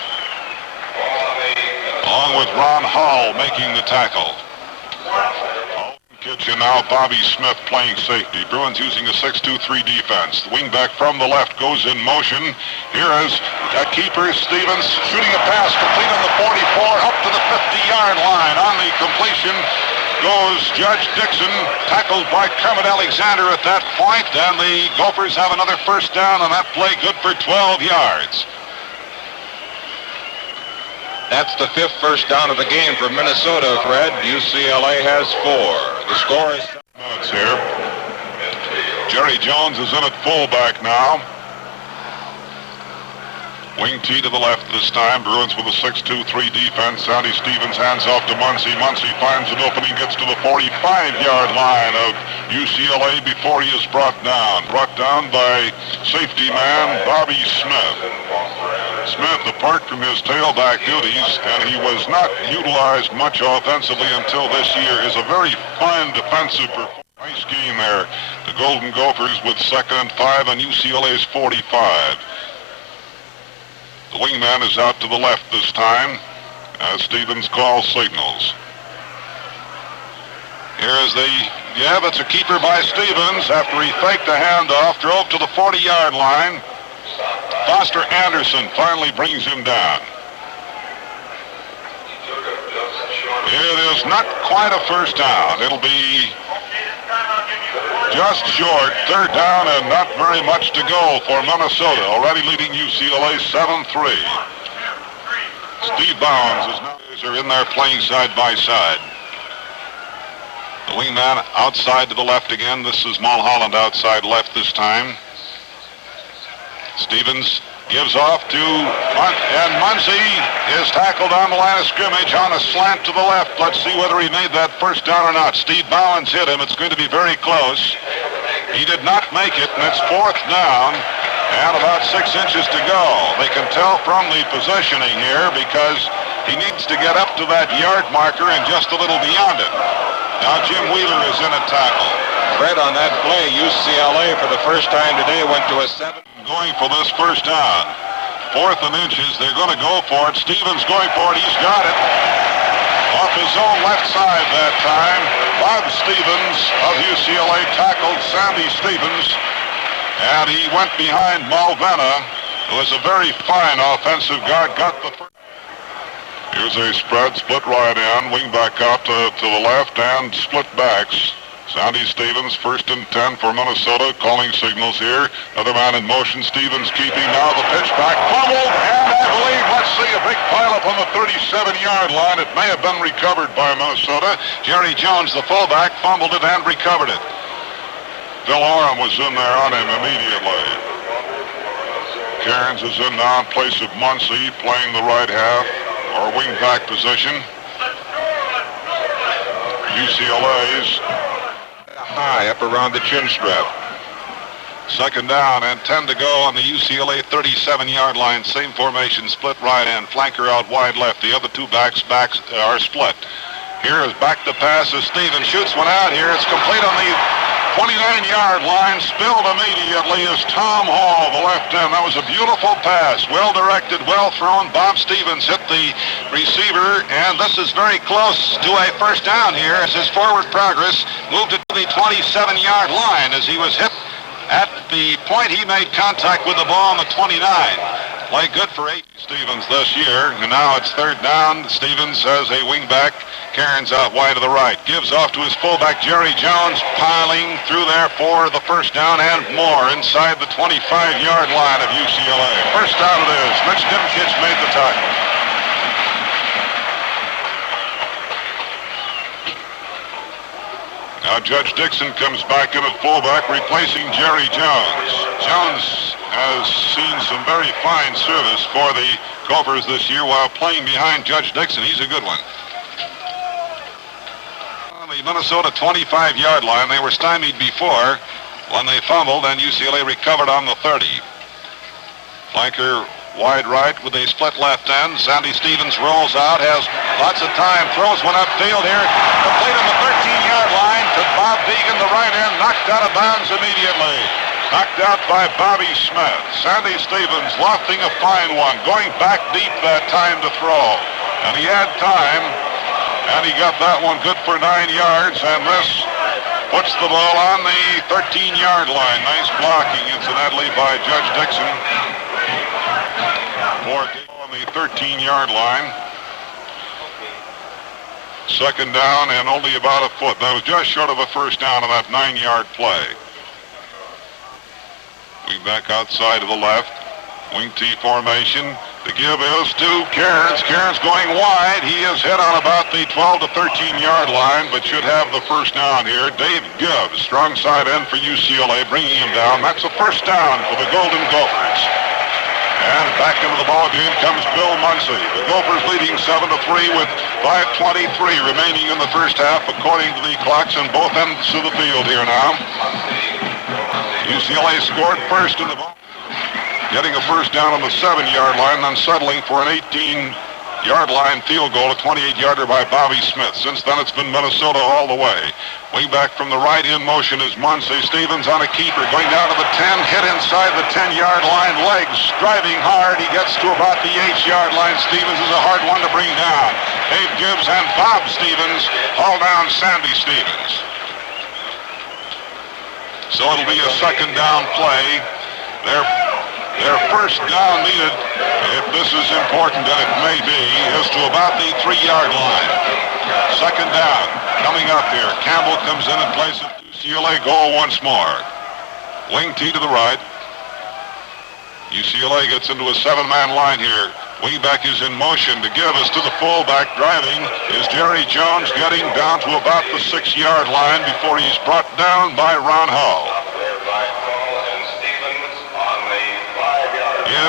along with Ron Hall, making the tackle. Kitchen now, Bobby Smith playing safety. Bruins using a 6-2-3 defense. The wingback from the left goes in motion. Here is a keeper, Stevens, shooting a pass complete on the 44 up to the 50-yard line. On the completion goes Judge Dixon, tackled by Kermit Alexander at that point, and the Gophers have another first down on that play, good for 12 yards. That's the fifth first down of the game for Minnesota, Fred. UCLA has 4. The score is 7 minutes here. Jerry Jones is in at fullback now. Wing T to the left this time. Bruins with a 6-2-3 defense. Sandy Stevens hands off to Muncy. Muncy finds an opening, gets to the 45-yard line of UCLA before he is brought down. Brought down by safety man Bobby Smith. Smith, apart from his tailback duties, and he was not utilized much offensively until this year, is a very fine defensive performance. Nice game there. The Golden Gophers with 2nd and 5 on UCLA's 45. The wingman is out to the left this time as Stevens calls signals. Here's it's a keeper by Stevens after he faked the handoff, drove to the 40-yard line. Foster Anderson finally brings him down. It is not quite a first down. It'll be just short. Third down and not very much to go for Minnesota, already leading UCLA 7-3. Steve Byrnes are in there playing side by side. The wingman outside to the left again. This is Mulholland outside left this time. Stevens gives off to and Muncy is tackled on the line of scrimmage on a slant to the left. Let's see whether he made that first down or not. Steve Bowens hit him. It's going to be very close. He did not make it, and it's 4th down and about 6 inches to go. They can tell from the positioning here because he needs to get up to that yard marker and just a little beyond it. Now Jim Wheeler is in a tackle. Fred, on that play, UCLA for the first time today went to a 7. Going for this first down. 4th and inches. They're going to go for it. Stevens going for it. He's got it. Off his own left side that time. Bob Stevens of UCLA tackled Sandy Stevens. And he went behind Malvena, who is a very fine offensive guard. Got the first. Here's a spread, split right in. Wing back out to the left and split backs. Sandy Stevens, 1st and 10 for Minnesota, calling signals here. Another man in motion, Stevens keeping now the pitch back, fumbled, and I believe, let's see, a big pileup on the 37-yard line. It may have been recovered by Minnesota. Jerry Jones, the fullback, fumbled it and recovered it. Phil Oram was in there on him immediately. Cairns is in now in place of Muncy, playing the right half, or wing back position. UCLA's high up around the chin strap. 2nd down and 10 to go on the UCLA 37-yard line. Same formation, split right end, flanker out wide left. The other two backs are split. Here is back to pass as Stevens shoots one out here. It's complete on the 29-yard line. Spilled immediately is Tom Hall, the left end. That was a beautiful pass. Well directed, well thrown. Bob Stevens hit the receiver, and this is very close to a first down here as his forward progress moved it to the 27-yard line as he was hit at the point he made contact with the ball on the 29. Play good for 8 Stevens this year, and now it's 3rd down. Stevens has a wingback. Cairns out wide to the right. Gives off to his fullback, Jerry Jones, piling through there for the first down and more inside the 25-yard line of UCLA. First down it is. Mitch Dimkich made the tackle. Now Judge Dixon comes back in at fullback, replacing Jerry Jones. Jones has seen some very fine service for the Gophers this year while playing behind Judge Dixon. He's a good one. On the Minnesota 25-yard line, they were stymied before. When they fumbled, then UCLA recovered on the 30. Flanker wide right with a split left end. Sandy Stevens rolls out, has lots of time, throws one upfield here, complete on the 13-yard line to Bob Deegan, the right end, knocked out of bounds immediately. Knocked out by Bobby Smith. Sandy Stevens lofting a fine one, going back deep that time to throw. And he had time, and he got that one good for 9 yards, and this puts the ball on the 13-yard line. Nice blocking, incidentally, by Judge Dixon. For on the 13-yard line. Second down and only about a foot. That was just short of a first down on that 9-yard play. We back outside to the left. Wing T formation. The give is to Cairns. Cairns going wide. He is hit on about the 12 to 13-yard line, but should have the first down here. Dave Gibbs, strong side end for UCLA, bringing him down. That's the first down for the Golden Gophers. And back into the ball game comes Bill Munsey. The Gophers leading 7-3 with 5:23 remaining in the first half, according to the clocks on both ends of the field here now. UCLA scored first in the ball, getting a first down on the 7-yard line, then settling for an 18-yard line field goal, a 28-yarder by Bobby Smith. Since then, it's been Minnesota all the way. Way back from the right in motion is Munsey. Stevens on a keeper, going down to the 10, hit inside the 10-yard line, legs driving hard. He gets to about the 8-yard line. Stevens is a hard one to bring down. Dave Gibbs and Bob Stevens haul down Sandy Stevens. So it'll be a second down play. Their first down needed, if this is important, and it may be, is to about the 3-yard line. Second down coming up here. Campbell comes in and plays it. UCLA goal once more. Wing T to the right. UCLA gets into a 7-man line here. Wingback is in motion to give us to the fullback. Driving is Jerry Jones, getting down to about the 6-yard line before he's brought down by Ron Hull.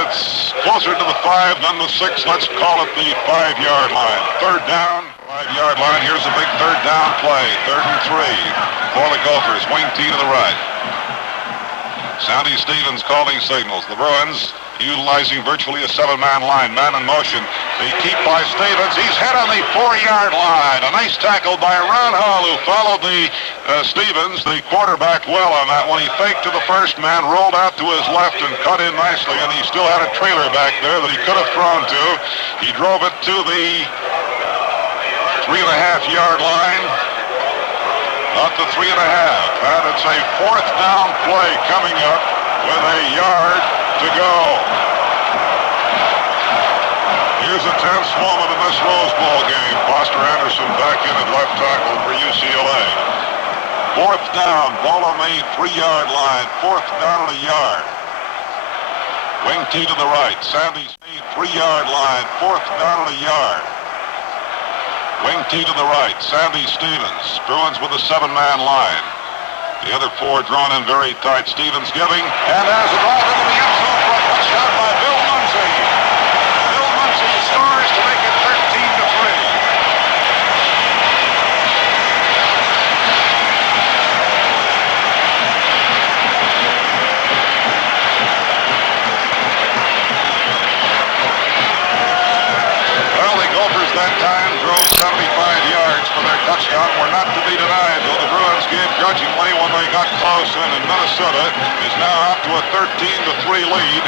It's closer to the 5 than the 6. Let's call it the 5-yard line. Third down, 5-yard line. Here's a big third down play. 3rd and 3 for the Gophers. Wing T to the right. Sandy Stevens calling signals. The Bruins utilizing virtually a 7-man line, man in motion. The keep by Stevens. He's hit on the 4-yard line. A nice tackle by Ron Hull, who followed the Stevens, the quarterback, well on that one. He faked to the first man, rolled out to his left and cut in nicely, and he still had a trailer back there that he could have thrown to. He drove it to the 3.5-yard line. Not the 3.5. And it's a 4th down play coming up with a yard to go. Here's a tense moment in this Rose Bowl game. Foster Anderson back in at left tackle for UCLA. 4th down, ball on the 3-yard line. 4th down and a yard. Wing T to the right. Sandy Stevens, 3-yard line. 4th down and a yard. Wing T to the right. Sandy Stevens. Bruins with a 7-man line. The other 4 drawn in very tight. Stevens giving, and has a drive into the end zone for a touchdown by Bill Munsey. Bill Munsey scores to make it 13-3. Well, the Gophers that time drove 75 yards for their touchdown. Were not to be denied, though the Bruins gave grudgingly when they got close in, and Minnesota is now up to a 13-3 lead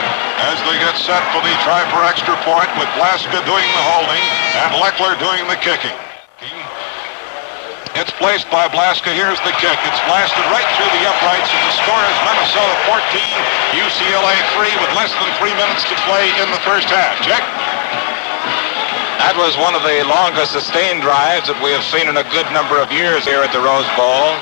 as they get set for the try for extra point, with Blaska doing the holding and Leckler doing the kicking. It's placed by Blaska. Here's the kick. It's blasted right through the uprights, and the score is Minnesota 14, UCLA 3 with less than 3 minutes to play in the first half. Check. That was one of the longest sustained drives that we have seen in a good number of years here at the Rose Bowl.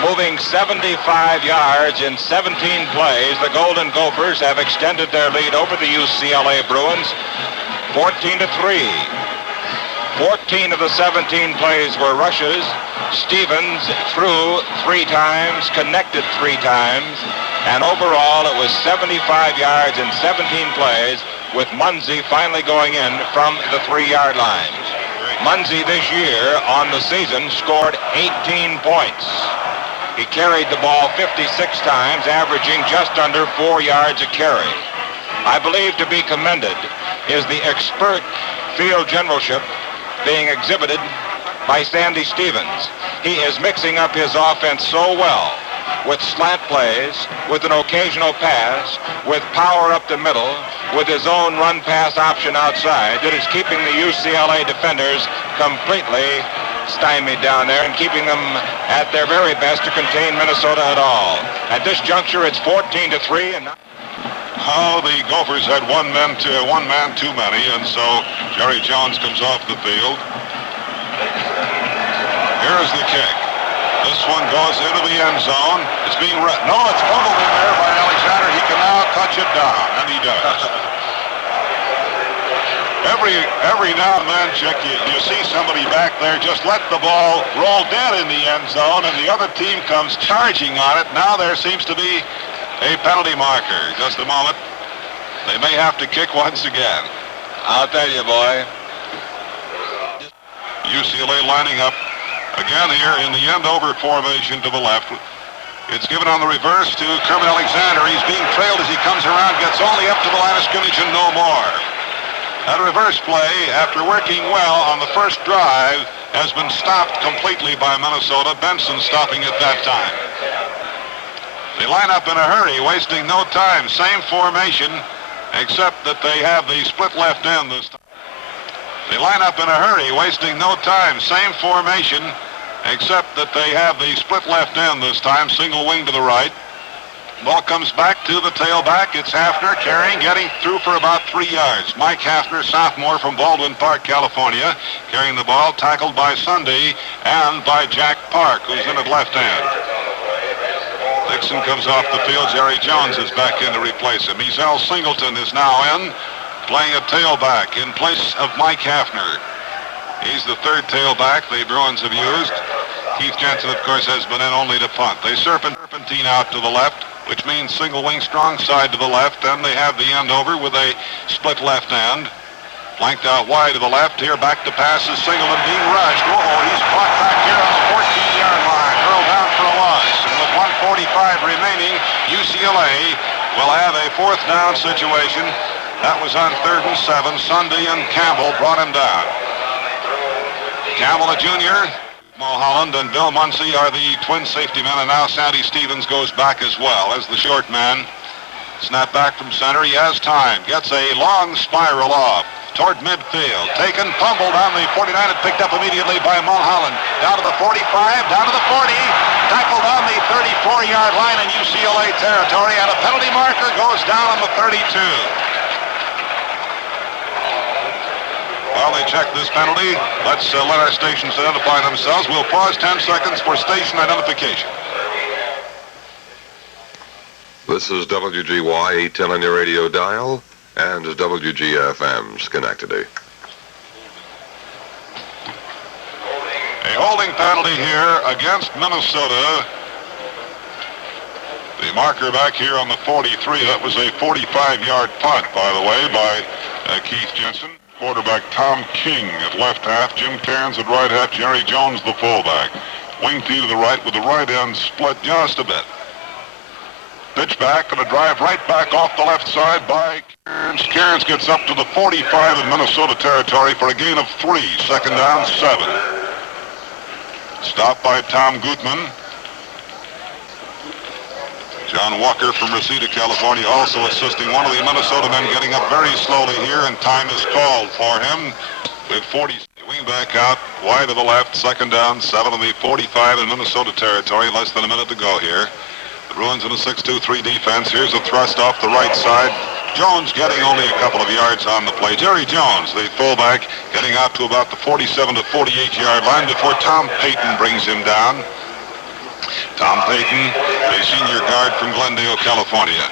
Moving 75 yards in 17 plays, the Golden Gophers have extended their lead over the UCLA Bruins 14-3. 14 of the 17 plays were rushes. Stevens threw 3 times, connected 3 times, and overall it was 75 yards in 17 plays, with Munsey finally going in from the 3-yard line. Munsey this year on the season scored 18 points. He carried the ball 56 times, averaging just under 4 yards a carry. I believe to be commended is the expert field generalship being exhibited by Sandy Stevens. He is mixing up his offense so well with slant plays, with an occasional pass, with power up the middle, with his own run-pass option outside, that is keeping the UCLA defenders completely stymied down there and keeping them at their very best to contain Minnesota at all. At this juncture, it's 14-3, and how the Gophers had one man too many, and so Jerry Jones comes off the field. Here's the kick. This one goes into the end zone. It's being no, it's fumbled in there by Alexander. He can now touch it down, and he does. Every now and then, Chick, you see somebody back there just let the ball roll dead in the end zone, and the other team comes charging on it. Now there seems to be a penalty marker. Just a moment. They may have to kick once again. I'll tell you, boy. UCLA lining up again here in the end-over formation to the left. It's given on the reverse to Kermit Alexander. He's being trailed as he comes around, gets only up to the line of scrimmage and no more. That reverse play, after working well on the first drive, has been stopped completely by Minnesota. Benson stopping at that time. They line up in a hurry, wasting no time. Same formation, except that they have the split left end this time. They line up in a hurry, wasting no time. Same formation, except that they have the split left end this time. Single wing to the right. Ball comes back to the tailback. It's Hafner carrying, getting through for about 3 yards. Mike Hafner, sophomore from Baldwin Park, California, carrying the ball, tackled by Sunday and by Jack Park, who's in at left hand. Dixon comes off the field. Jerry Jones is back in to replace him. Ezel Singleton is now in, playing a tailback in place of Mike Hafner. He's the third tailback the Bruins have used. Keith Jensen, of course, has been in only to punt. They serpentine out to the left, which means single wing strong side to the left. Then they have the end over with a split left end. Flanked out wide to the left. Here back to passes. Singleton being rushed. Oh, he's caught back here on the 14-yard line. Hurled down for a loss. And with 1:45 remaining, UCLA will have a fourth down situation. That was on 3rd and 7. Sunday and Campbell brought him down. Campbell, a junior. Mulholland and Bill Muncy are the twin safety men, and now Sandy Stevens goes back as well as the short man. Snap back from center. He has time. Gets a long spiral off toward midfield. Taken, fumbled on the 49 and picked up immediately by Mulholland. Down to the 45, down to the 40. Tackled on the 34-yard line in UCLA territory, and a penalty marker goes down on the 32. While they check this penalty, let's let our stations identify themselves. We'll pause 10 seconds for station identification. This is WGY 810 on your radio dial and WGFM Schenectady. A holding penalty here against Minnesota. The marker back here on the 43, that was a 45-yard punt, by the way, by Keith Jensen. Quarterback Tom King at left half, Jim Cairns at right half, Jerry Jones the fullback. Wing T to the right with the right end split just a bit. Pitch back and a drive right back off the left side by Cairns. Cairns gets up to the 45 in Minnesota territory for a gain of 3. Second down, 7. Stopped by Tom Gutman. John Walker from Reseda, California, also assisting. One of the Minnesota men getting up very slowly here, and time is called for him with 40. Wing back out, wide to the left, second down, 7 on the 45 in Minnesota territory, less than a minute to go here. The Bruins in a 6-2-3 defense. Here's a thrust off the right side. Jones getting only a couple of yards on the play. Jerry Jones, the fullback, getting out to about the 47 to 48-yard line before Tom Payton brings him down. Tom Payton, a senior guard from Glendale, California.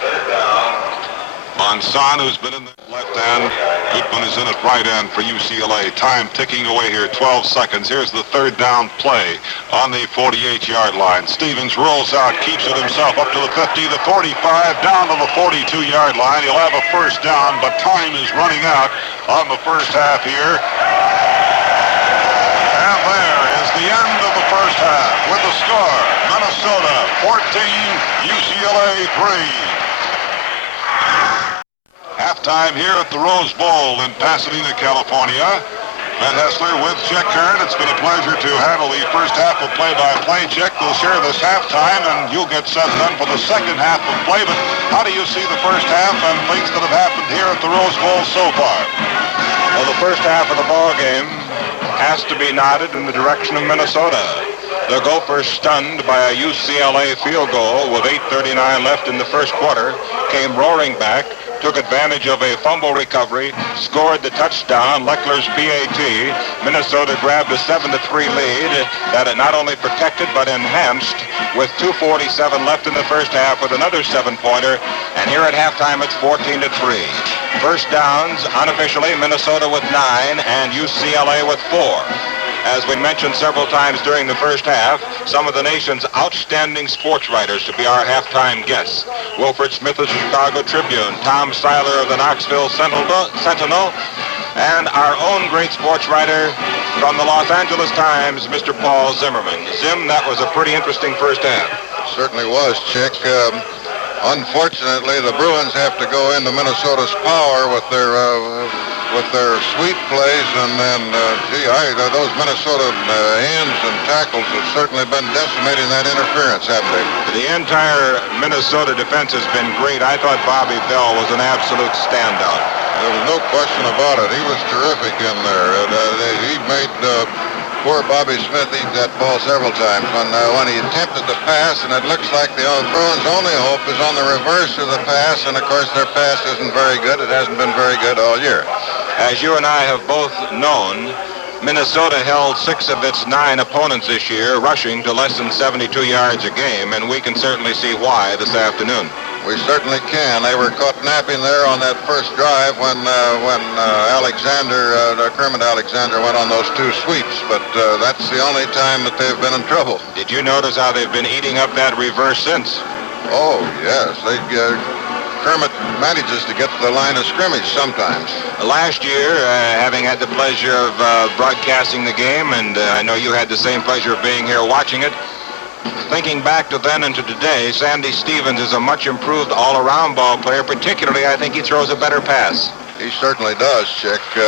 Monson, who's been in the left end. Gutman is in at right end for UCLA. Time ticking away here, 12 seconds. Here's the third down play on the 48-yard line. Stevens rolls out, keeps it himself up to the 50, the 45, down to the 42-yard line. He'll have a first down, but time is running out on the first half here. And there is the end of the first half with the score. Minnesota UCLA 3. Halftime here at the Rose Bowl in Pasadena, California. Ben Hessler with Chick Hearn. It's been a pleasure to handle the first half of play-by-play. Chick will share this halftime, and you'll get set done for the second half of play. But how do you see the first half and things that have happened here at the Rose Bowl so far? Well, the first half of the ball game has to be nodded in the direction of Minnesota. The Gophers, stunned by a UCLA field goal with 8:39 left in the first quarter, came roaring back, took advantage of a fumble recovery, scored the touchdown, Leckler's PAT. Minnesota grabbed a 7-3 lead that it not only protected but enhanced with 2:47 left in the first half with another 7-pointer. And here at halftime, it's 14-3. First downs, unofficially, Minnesota with 9 and UCLA with 4. As we mentioned several times during the first half, some of the nation's outstanding sports writers to be our halftime guests. Wilfred Smith of the Chicago Tribune, Tom Seiler of the Knoxville Sentinel, and our own great sports writer from the Los Angeles Times, Mr. Paul Zimmerman. Zim, that was a pretty interesting first half. Certainly was, Chick. Unfortunately, the Bruins have to go into Minnesota's power with their sweep plays, and then, those Minnesota ends and tackles have certainly been decimating that interference, haven't they? The entire Minnesota defense has been great. I thought Bobby Bell was an absolute standout. There was no question about it. He was terrific in there. He made poor Bobby Smith eat that ball several times when he attempted the pass, and it looks like the Bruins' only hope is on the reverse of the pass, and of course their pass isn't very good. It hasn't been very good all year. As you and I have both known, Minnesota held 6 of its 9 opponents this year, rushing to less than 72 yards a game, and we can certainly see why this afternoon. We certainly can. They were caught napping there on that first drive when Kermit Alexander went on those 2 sweeps, but that's the only time that they've been in trouble. Did you notice how they've been eating up that reverse since? Oh, yes. Kermit manages to get to the line of scrimmage sometimes. Last year, having had the pleasure of broadcasting the game, and I know you had the same pleasure of being here watching it, thinking back to then and to today, Sandy Stevens is a much improved all-around ball player. Particularly, I think he throws a better pass. He certainly does, Chick. He's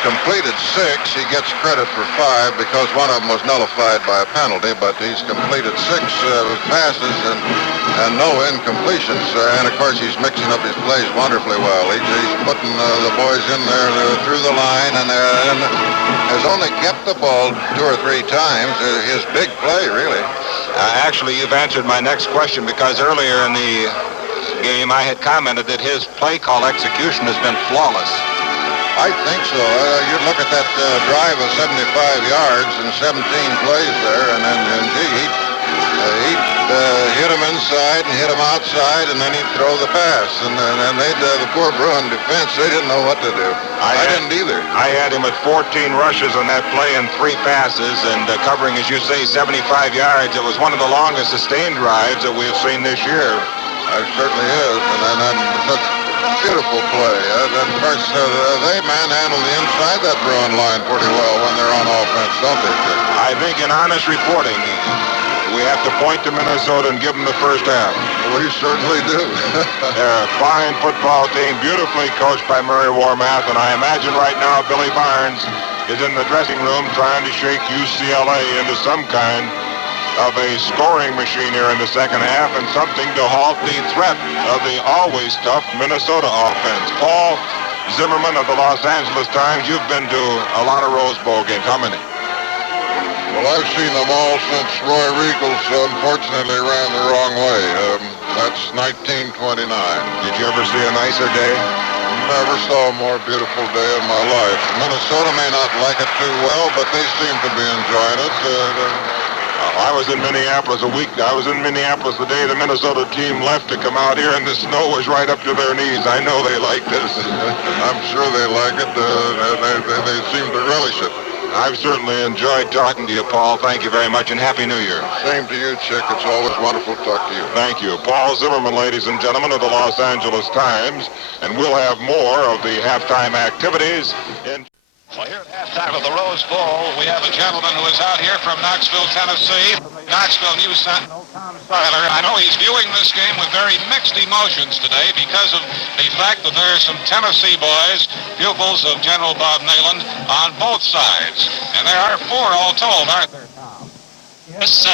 completed 6. He gets credit for 5 because one of them was nullified by a penalty, but he's completed 6 passes and no incompletions. And of course, he's mixing up his plays wonderfully well. He's putting the boys in there through the line, and has only kept the ball 2 or 3 times. His big play, really. Actually, you've answered my next question, because earlier in the game I had commented that his play call execution has been flawless. I think so. You look at that drive of 75 yards and 17 plays there, and then he'd hit him inside and hit him outside, and then he'd throw the pass. And the poor Bruin defense, they didn't know what to do. I didn't either. I had him at 14 rushes on that play and 3 passes, and covering, as you say, 75 yards. It was one of the longest sustained drives that we've seen this year. It certainly is, and such beautiful play. And of course, they manhandle the inside that Bruin line pretty well when they're on offense, don't they, Chick? I think in honest reporting, we have to point to Minnesota and give them the first half. We certainly do. They're a fine football team, beautifully coached by Murray Warmath, and I imagine right now Billy Byrnes is in the dressing room trying to shake UCLA into some kind of a scoring machine here in the second half, and something to halt the threat of the always tough Minnesota offense. Paul Zimmerman of the Los Angeles Times, you've been to a lot of Rose Bowl games. How many? Well, I've seen them all since Roy Riegels unfortunately ran the wrong way. That's 1929. Did you ever see a nicer day? Never saw a more beautiful day in my life. Minnesota may not like it too well, but they seem to be enjoying it. I was in Minneapolis the day the Minnesota team left to come out here, and the snow was right up to their knees. I know they like this. I'm sure they like it. They seem to relish it. I've certainly enjoyed talking to you, Paul. Thank you very much, and Happy New Year. Same to you, Chick. It's always wonderful to talk to you. Thank you. Paul Zimmerman, ladies and gentlemen, of the Los Angeles Times, and we'll have more of the halftime activities in Well, here at halftime of the Rose Bowl, we have a gentleman who is out here from Knoxville, Tennessee. Knoxville News Sentinel, Tom Seiler. I know he's viewing this game with very mixed emotions today because of the fact that there are some Tennessee boys, pupils of General Bob Neyland, on both sides. And there are 4 all told, aren't there, Tom? Yes,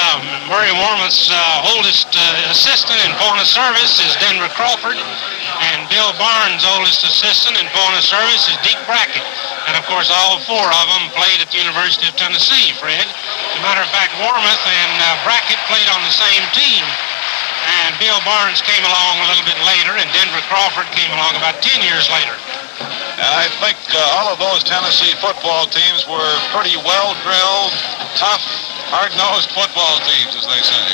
Murray Warmath's oldest assistant in point of service is Denver Crawford, and Bill Byrnes' oldest assistant in point of service is Deke Brackett. And, of course, all 4 of them played at the University of Tennessee, Fred. As a matter of fact, Warmath and Brackett played on the same team. And Bill Byrnes came along a little bit later, and Denver Crawford came along about 10 years later. And I think all of those Tennessee football teams were pretty well-drilled, tough, hard-nosed football teams, as they say.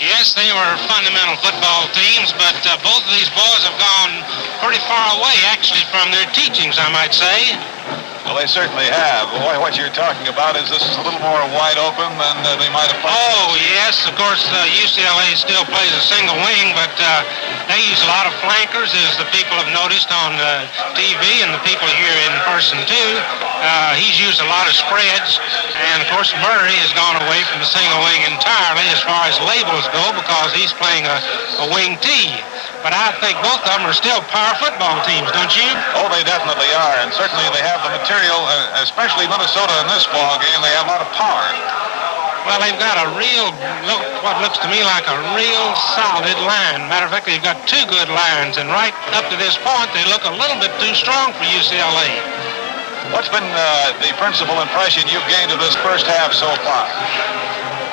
Yes, they were fundamental football teams, but both of these boys have gone pretty far away, actually, from their teachings, I might say. Well, they certainly have. Boy, what you're talking about is this is a little more wide open than they might have played. Oh, yes. Of course, UCLA still plays a single wing, but they use a lot of flankers, as the people have noticed on TV and the people here in person, too. He's used a lot of spreads, and, of course, Murray has gone away from the single wing entirely as far as labels go because he's playing a wing T. But I think both of them are still power football teams, don't you? Oh, they definitely are, and certainly they have the material, especially Minnesota in this ball game. They have a lot of power. Well, they've got a real, what looks to me like a real solid line. Matter of fact, they've got 2 good lines, and right up to this point, they look a little bit too strong for UCLA. What's been the principal impression you've gained of this first half so far?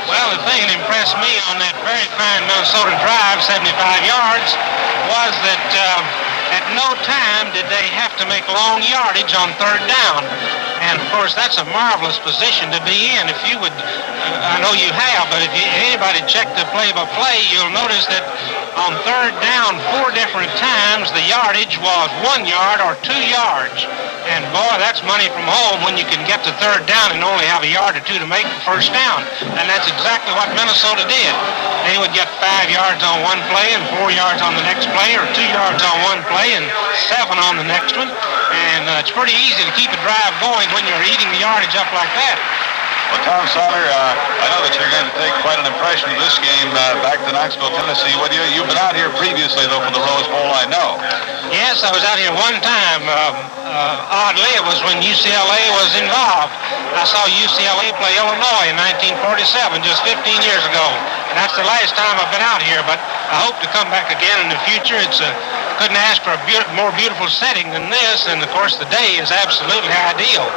Well, the thing that impressed me on that very fine Minnesota drive, 75 yards, was that at no time did they have to make long yardage on 3rd down. And, of course, that's a marvelous position to be in. If you would, I know you have, but if anybody checked the play-by-play, you'll notice that on 3rd down 4 different times, the yardage was 1 yard or 2 yards. And, boy, that's money from home when you can get to 3rd down and only have a yard or 2 to make the 1st down. And that's exactly what Minnesota did. They would get 5 yards on one play and 4 yards on the next play, or 2 yards on one play and 7 on the next one. And it's pretty easy to keep a drive going when you're eating the yardage up like that. Well, Tom Seiler, I know that you're going to take quite an impression of this game back to Knoxville, Tennessee with you. You've been out here previously, though, for the Rose Bowl, I know. Yes, I was out here one time. Oddly, it was when UCLA was involved. I saw UCLA play Illinois in 1947, just 15 years ago. And that's the last time I've been out here, but I hope to come back again in the future. Couldn't ask for a more beautiful setting than this, and, of course, the day is absolutely ideal.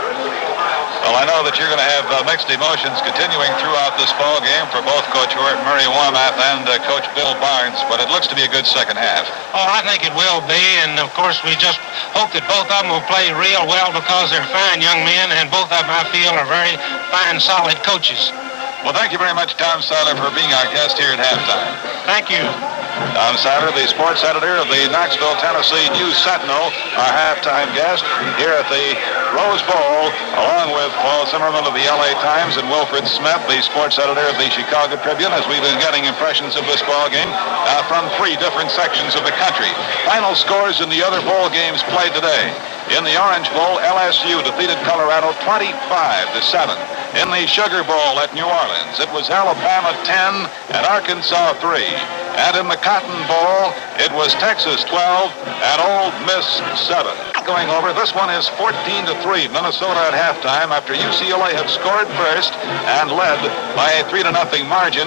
Well, I know that you're going to have mixed emotions continuing throughout this ball game for both Coach Murray Warmath and Coach Bill Byrnes, but it looks to be a good second half. Oh, I think it will be, and of course we just hope that both of them will play real well because they're fine young men, and both of them, I feel, are very fine, solid coaches. Well, thank you very much, Tom Seiler, for being our guest here at halftime. Thank you. Tom Seiler, the sports editor of the Knoxville, Tennessee News Sentinel, our halftime guest here at the Rose Bowl, along with Paul Zimmerman of the LA Times and Wilfred Smith, the sports editor of the Chicago Tribune, as we've been getting impressions of this ball game from 3 different sections of the country. Final scores in the other bowl games played today. In the Orange Bowl, LSU defeated Colorado 25-7. In the Sugar Bowl at New Orleans, it was Alabama 10 and Arkansas 3. And in the Cotton Bowl, it was Texas 12 and Ole Miss 7. Going over, this one is 14-3. Minnesota at halftime after UCLA had scored first and led by a 3-0 margin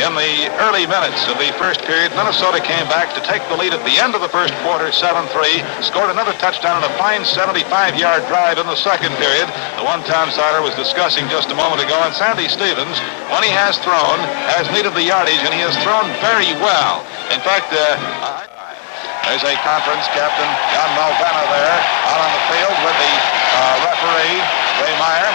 in the early minutes of the first period. Minnesota came back to take the lead at the end of the first quarter, 7-3, scored another touchdown on a fine 75-yard drive in the second period, the one Tom Seiler was discussing just a moment ago. And Sandy Stevens, when he has thrown, has needed the yardage, and he has thrown very well. In fact, there's a conference captain, John Malvena, there out on the field with the referee, Ray Meyer.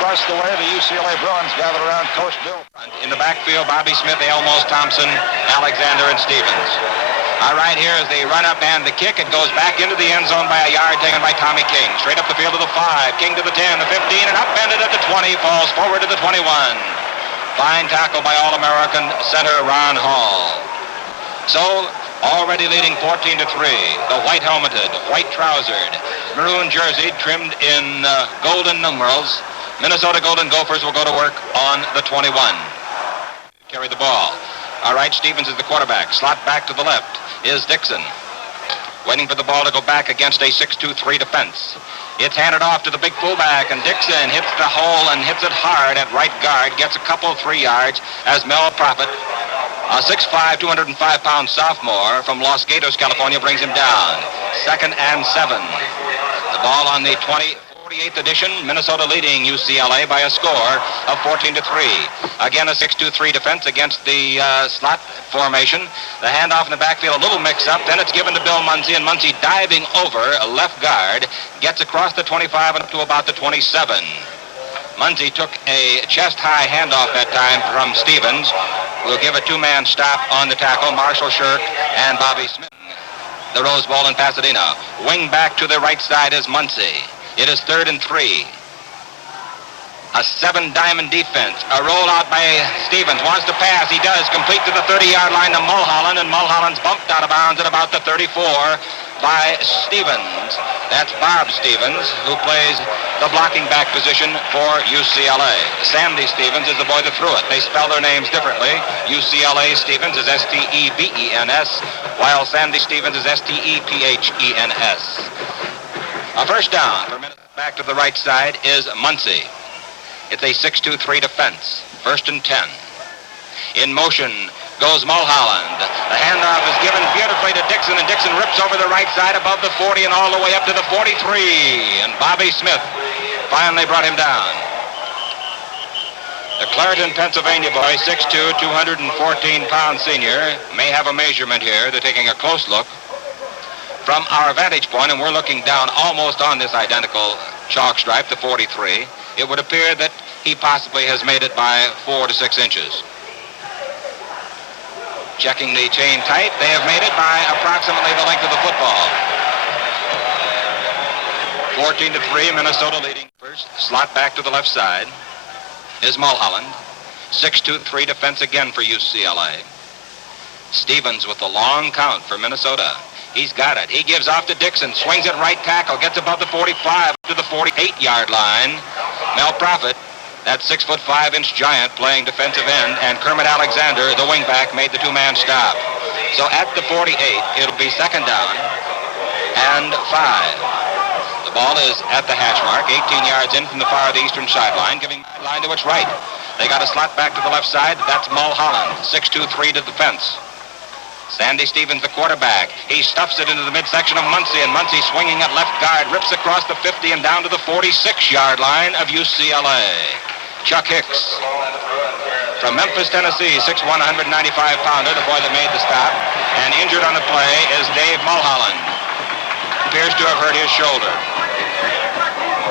Across the way, the UCLA Bruins gather around Coach Bill. In the backfield, Bobby Smith, Elmos Thompson, Alexander, and Stevens. Right here is the run-up and the kick. It goes back into the end zone by a yard taken by Tommy King. Straight up the field to the 5. King to the 10, the 15, and upended at the 20. Falls forward to the 21. Fine tackle by All-American center Ron Hall. So already leading 14-3. The white-helmeted, white-trousered, maroon jersey trimmed in golden numerals. Minnesota Golden Gophers will go to work on the 21. Carry the ball. All right, Stevens is the quarterback. Slot back to the left is Dixon. Waiting for the ball to go back against a 6-2-3 defense. It's handed off to the big fullback, and Dixon hits the hole and hits it hard at right guard. Gets a couple, 3 yards as Mel Prophet, a 6'5", 205-pound sophomore from Los Gatos, California, brings him down. 2nd and 7. The ball on the 48th edition, Minnesota leading UCLA by a score of 14-3. Again, a 6-2-3 defense against the slot formation. The handoff in the backfield, a little mix-up. Then it's given to Bill Munsey, and Munsey diving over a left guard, gets across the 25 and up to about the 27. Munsey took a chest-high handoff that time from Stevens. We'll give a two-man stop on the tackle, Marshall Shirk and Bobby Smith. The Rose Bowl in Pasadena. Wing back to the right side is Munsey. It is 3rd and 3. A 7-diamond defense. A rollout by Stevens. Wants to pass. He does. Complete to the 30-yard line to Mulholland, and Mulholland's bumped out of bounds at about the 34 by Stevens. That's Bob Stevens, who plays the blocking back position for UCLA. Sandy Stevens is the boy that threw it. They spell their names differently. UCLA Stevens is Stevens, while Sandy Stevens is Stepphens. A first down for minute. Back to the right side is Munsey. It's a 6-2-3 defense. 1st and 10. In motion goes Mulholland. The handoff is given beautifully to Dixon, and Dixon rips over the right side above the 40 and all the way up to the 43. And Bobby Smith finally brought him down. The Clareton, Pennsylvania boy, 6'2", 214-pound senior, may have a measurement here. They're taking a close look. From our vantage point, and we're looking down almost on this identical chalk stripe, the 43, it would appear that he possibly has made it by 4 to 6 inches. Checking the chain tight, they have made it by approximately the length of the football. 14-3, Minnesota leading. First, slot back to the left side is Mulholland. 6-2-3 defense again for UCLA. Stevens with the long count for Minnesota. He's got it. He gives off to Dixon, swings it right tackle, gets above the 45 to the 48-yard line. Mel Prophet, that 6'5" giant playing defensive end, and Kermit Alexander, the wingback, made the two-man stop. So at the 48, it'll be 2nd down and 5. The ball is at the hash mark, 18 yards in from the far eastern sideline, giving the line to its right. They got a slot back to the left side. That's Mulholland, 6'2-3 to defense. Sandy Stevens, the quarterback. He stuffs it into the midsection of Munsey, and Munsey swinging at left guard, rips across the 50 and down to the 46-yard line of UCLA. Chuck Hicks from Memphis, Tennessee, 6'1", 195-pounder, the boy that made the stop. And injured on the play is Dave Mulholland. Appears to have hurt his shoulder.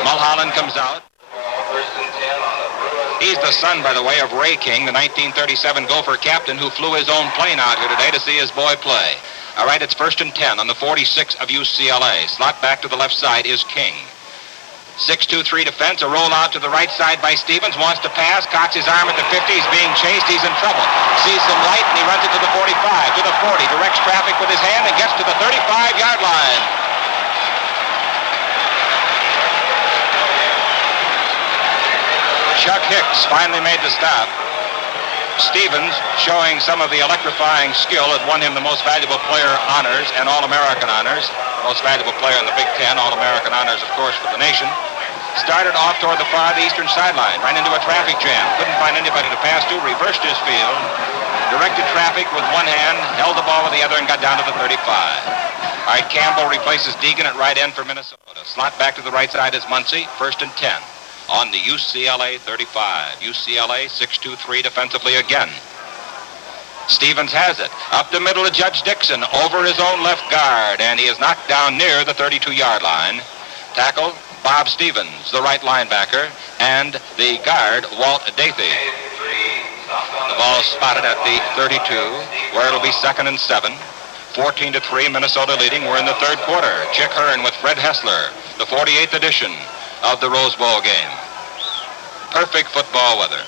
Mulholland comes out. He's the son, by the way, of Ray King, the 1937 Gopher captain who flew his own plane out here today to see his boy play. All right, it's 1st and 10 on the 46 of UCLA. Slot back to the left side is King. 6-2-3 defense, a rollout to the right side by Stevens, wants to pass, cocks his arm at the 50, he's being chased, he's in trouble. Sees some light, and he runs it to the 45, to the 40, directs traffic with his hand, and gets to the 35-yard line. Chuck Hicks finally made the stop. Stevens, showing some of the electrifying skill, had won him the Most Valuable Player honors and All-American honors. Most Valuable Player in the Big Ten, All-American honors, of course, for the nation. Started off toward the far eastern sideline, ran into a traffic jam, couldn't find anybody to pass to, reversed his field, directed traffic with one hand, held the ball with the other, and got down to the 35. All right, Campbell replaces Deegan at right end for Minnesota. Slot back to the right side is Munsey, 1st and 10. On the UCLA 35. UCLA 6-2-3 defensively again. Stevens has it. Up the middle to Judge Dixon. Over his own left guard. And he is knocked down near the 32-yard line. Tackle, Bob Stevens, the right linebacker. And the guard, Walt Dathy. The ball spotted at the 32, where it'll be 2nd and 7. 14-3, Minnesota leading. We're in the 3rd quarter. Chick Hearn with Fred Hessler, the 48th edition of the Rose Bowl game. Perfect football weather.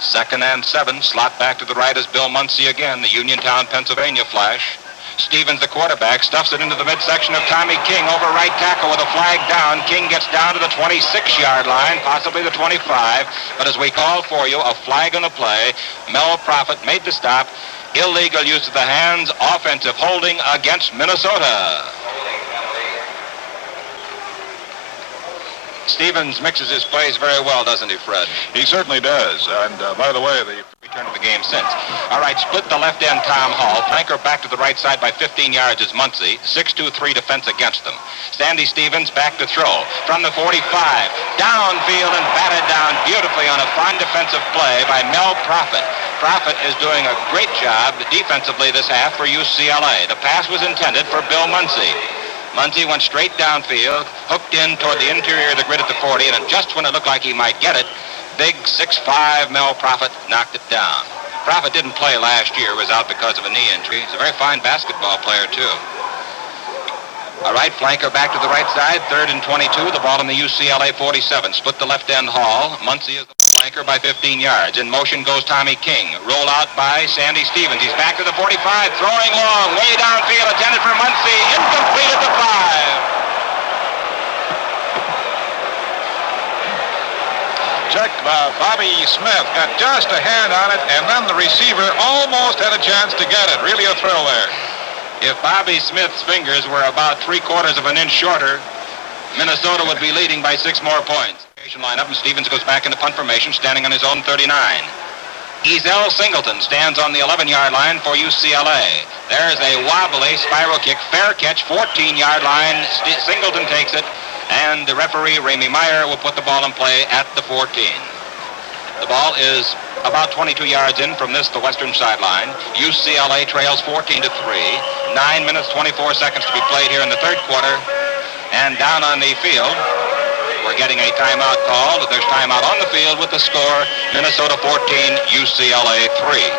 2nd and 7. Slot back to the right is Bill Muncie again, the Uniontown, Pennsylvania flash. Stevens, the quarterback, stuffs it into the midsection of Tommy King over right tackle with a flag down. King gets down to the 26-yard line, possibly the 25. But as we call for you, a flag on the play. Mel Prophet made the stop. Illegal use of the hands, offensive holding against Minnesota. Stevens mixes his plays very well, doesn't he, Fred? He certainly does. And by the way, the return to the game since. All right, split the left end, Tom Hall. Flanker back to the right side by 15 yards is Muncie. 6-2-3 defense against them. Sandy Stevens back to throw from the 45. Downfield and batted down beautifully on a fine defensive play by Mel Prophet. Prophet is doing a great job defensively this half for UCLA. The pass was intended for Bill Muncie. Muncie went straight downfield, hooked in toward the interior of the grid at the 40, and just when it looked like he might get it, big 6'5" Mel Prophet knocked it down. Prophet didn't play last year, was out because of a knee injury. He's a very fine basketball player, too. All right, flanker back to the right side, 3rd and 22, the ball in the UCLA 47. Split the left end, Hall. Muncie is the flanker by 15 yards. In motion goes Tommy King. Roll out by Sandy Stevens. He's back to the 45, throwing long, way downfield, intended for Muncie. Incomplete at the 5. check, Bobby Smith got just a hand on it, and then the receiver almost had a chance to get it. Really a thrill there. If Bobby Smith's fingers were about 3/4 of an inch shorter, Minnesota would be leading by 6 more points. Lineup, and Stevens goes back into punt formation, standing on his own 39. Ezel Singleton stands on the 11-yard line for UCLA. There's a wobbly spiral kick, fair catch, 14-yard line. Singleton takes it, and the referee, Ramey Meyer, will put the ball in play at the 14. The ball is about 22 yards in from this, the western sideline. UCLA trails 14-3. 9 minutes, 24 seconds to be played here in the third quarter. And down on the field, we're getting a timeout called. There's timeout on the field with the score, Minnesota 14, UCLA 3.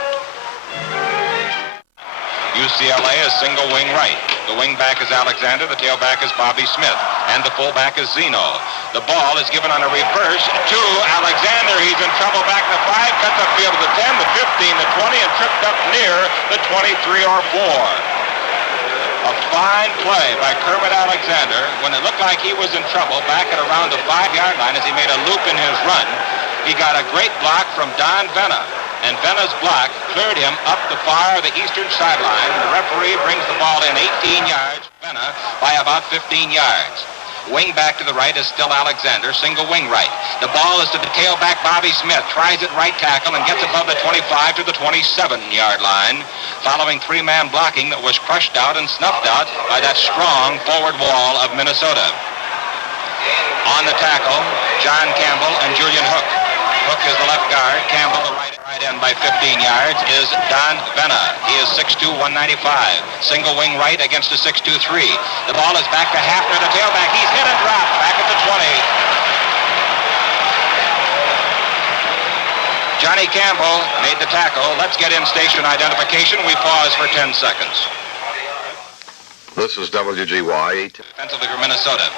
UCLA is single wing right. The wing back is Alexander, the tailback is Bobby Smith, and the fullback is Zeno. The ball is given on a reverse to Alexander. He's in trouble back to the 5, cuts upfield to the 10, the 15, the 20, and tripped up near the 23 or 4. A fine play by Kermit Alexander when it looked like he was in trouble back at around the 5-yard line as he made a loop in his run. He got a great block from Don Venna, and Venna's block cleared him up the far of the eastern sideline. The referee brings the ball in 18 yards, Venna by about 15 yards. Wing back to the right is still Alexander, single wing right. The ball is to the tailback Bobby Smith, tries it right tackle and gets above the 25 to the 27-yard line, following 3-man blocking that was crushed out and snuffed out by that strong forward wall of Minnesota. On the tackle, John Campbell and Julian Hook. Hook is the left guard, Campbell the right end by 15 yards is Don Venna. He is 6'2", 195. Single wing right against a 6'2", 3. The ball is back to Hafner, the tailback. He's hit and dropped back at the 20. Johnny Campbell made the tackle. Let's get in station identification. We pause for 10 seconds. This is WGY. Defensively for Minnesota.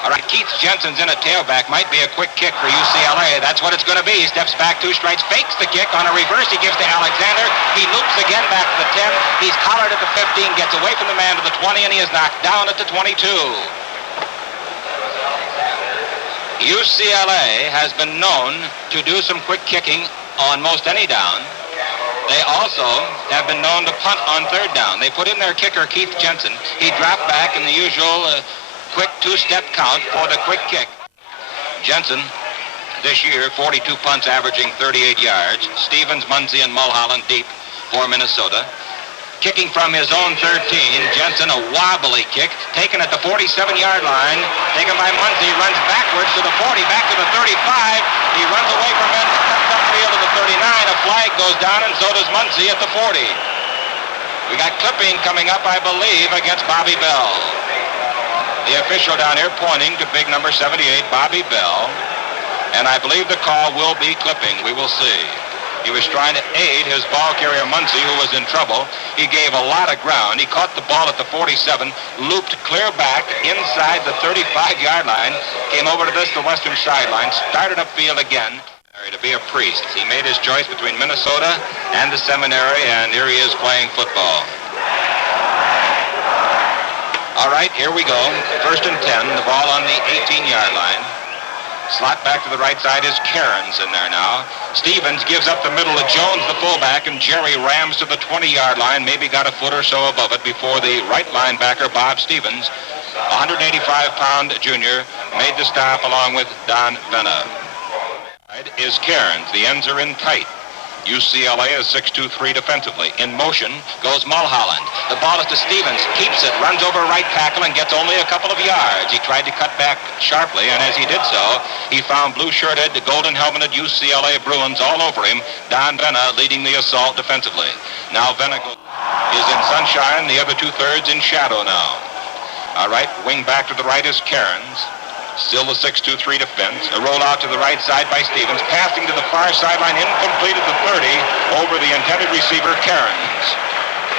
All right, Keith Jensen's in at tailback. Might be a quick kick for UCLA. That's what it's going to be. Steps back 2 strides, fakes the kick on a reverse. He gives to Alexander. He loops again back to the 10. He's collared at the 15, gets away from the man to the 20, and he is knocked down at the 22. UCLA has been known to do some quick kicking on most any down. They also have been known to punt on 3rd down. They put in their kicker, Keith Jensen. He dropped back in the usual quick 2-step count for the quick kick. Jensen, this year, 42 punts averaging 38 yards. Stevens, Muncie, and Mulholland deep for Minnesota. Kicking from his own 13, Jensen, a wobbly kick, taken at the 47-yard line, taken by Muncie, runs backwards to the 40, back to the 35. He runs away from it, cuts upfield to the 39. A flag goes down, and so does Muncie at the 40. We got clipping coming up, I believe, against Bobby Bell. The official down here pointing to big number 78, Bobby Bell, and I believe the call will be clipping. We will see. He was trying to aid his ball carrier Muncie, who was in trouble. He gave a lot of ground. He caught the ball at the 47, looped clear back inside the 35-yard line, came over to the western sideline, started upfield again. to be a priest. He made his choice between Minnesota and the seminary, and here he is playing football. All right, here we go. 1st and 10, the ball on the 18-yard line. Slot back to the right side is Cairns in there now. Stevens gives up the middle to Jones, the fullback, and Jerry rams to the 20-yard line, maybe got a foot or so above it before the right linebacker, Bob Stevens, 185-pound junior, made the stop along with Don Venna. Is Cairns. The ends are in tight. UCLA is 6-2-3 defensively. In motion goes Mulholland. The ball is to Stevens. Keeps it. Runs over right tackle and gets only a couple of yards. He tried to cut back sharply, and as he did so, he found blue-shirted, golden-helmeted UCLA Bruins all over him. Don Venna leading the assault defensively. Now Venna is in sunshine. The other two-thirds in shadow now. All right, wing back to the right is Cairns. Still the 6-2-3 defense. A roll out to the right side by Stevens. Passing to the far sideline, incomplete at the 30 over the intended receiver, Cairns.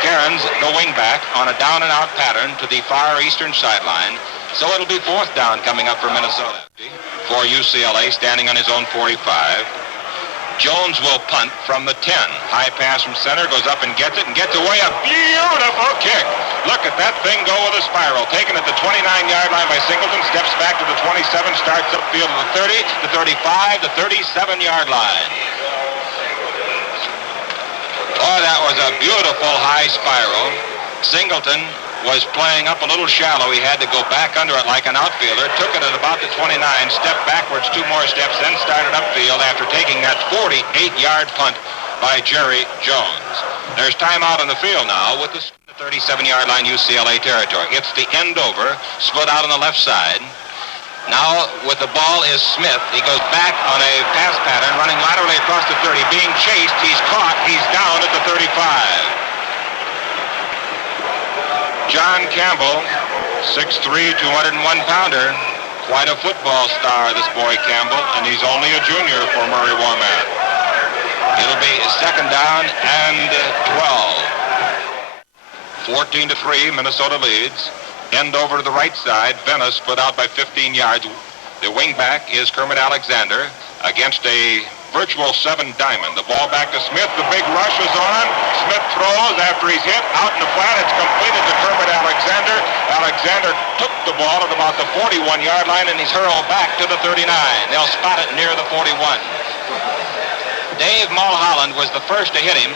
Cairns, the wing back, on a down-and-out pattern to the far eastern sideline. So it'll be 4th down coming up for Minnesota. For UCLA, standing on his own 45. Jones will punt from the 10. High pass from center, goes up and gets it, and gets away a beautiful kick. Look at that thing go with a spiral. Taken at the 29-yard line by Singleton, steps back to the 27, starts upfield to the 30, the 35, the 37-yard line. Oh, that was a beautiful high spiral. Singleton was playing up a little shallow. He had to go back under it like an outfielder. Took it at about the 29, stepped backwards 2 more steps, then started upfield after taking that 48-yard punt by Jerry Jones. There's timeout on the field now with the 37-yard line UCLA territory. It's the end over, split out on the left side. Now with the ball is Smith. He goes back on a pass pattern, running laterally across the 30. Being chased, he's caught, he's down at the 35. John Campbell, 6'3", 201-pounder. Quite a football star, this boy Campbell, and he's only a junior for Murray Warmath. It'll be 2nd down and 12. 14-3, Minnesota leads. End over to the right side. Venice split out by 15 yards. The wingback is Kermit Alexander against a virtual 7 diamond. The ball back to Smith. The big rush is on. Smith throws after he's hit. Out in the flat. It's completed to Kermit Alexander. Alexander took the ball at about the 41-yard line, and he's hurled back to the 39. They'll spot it near the 41. Dave Mulholland was the first to hit him,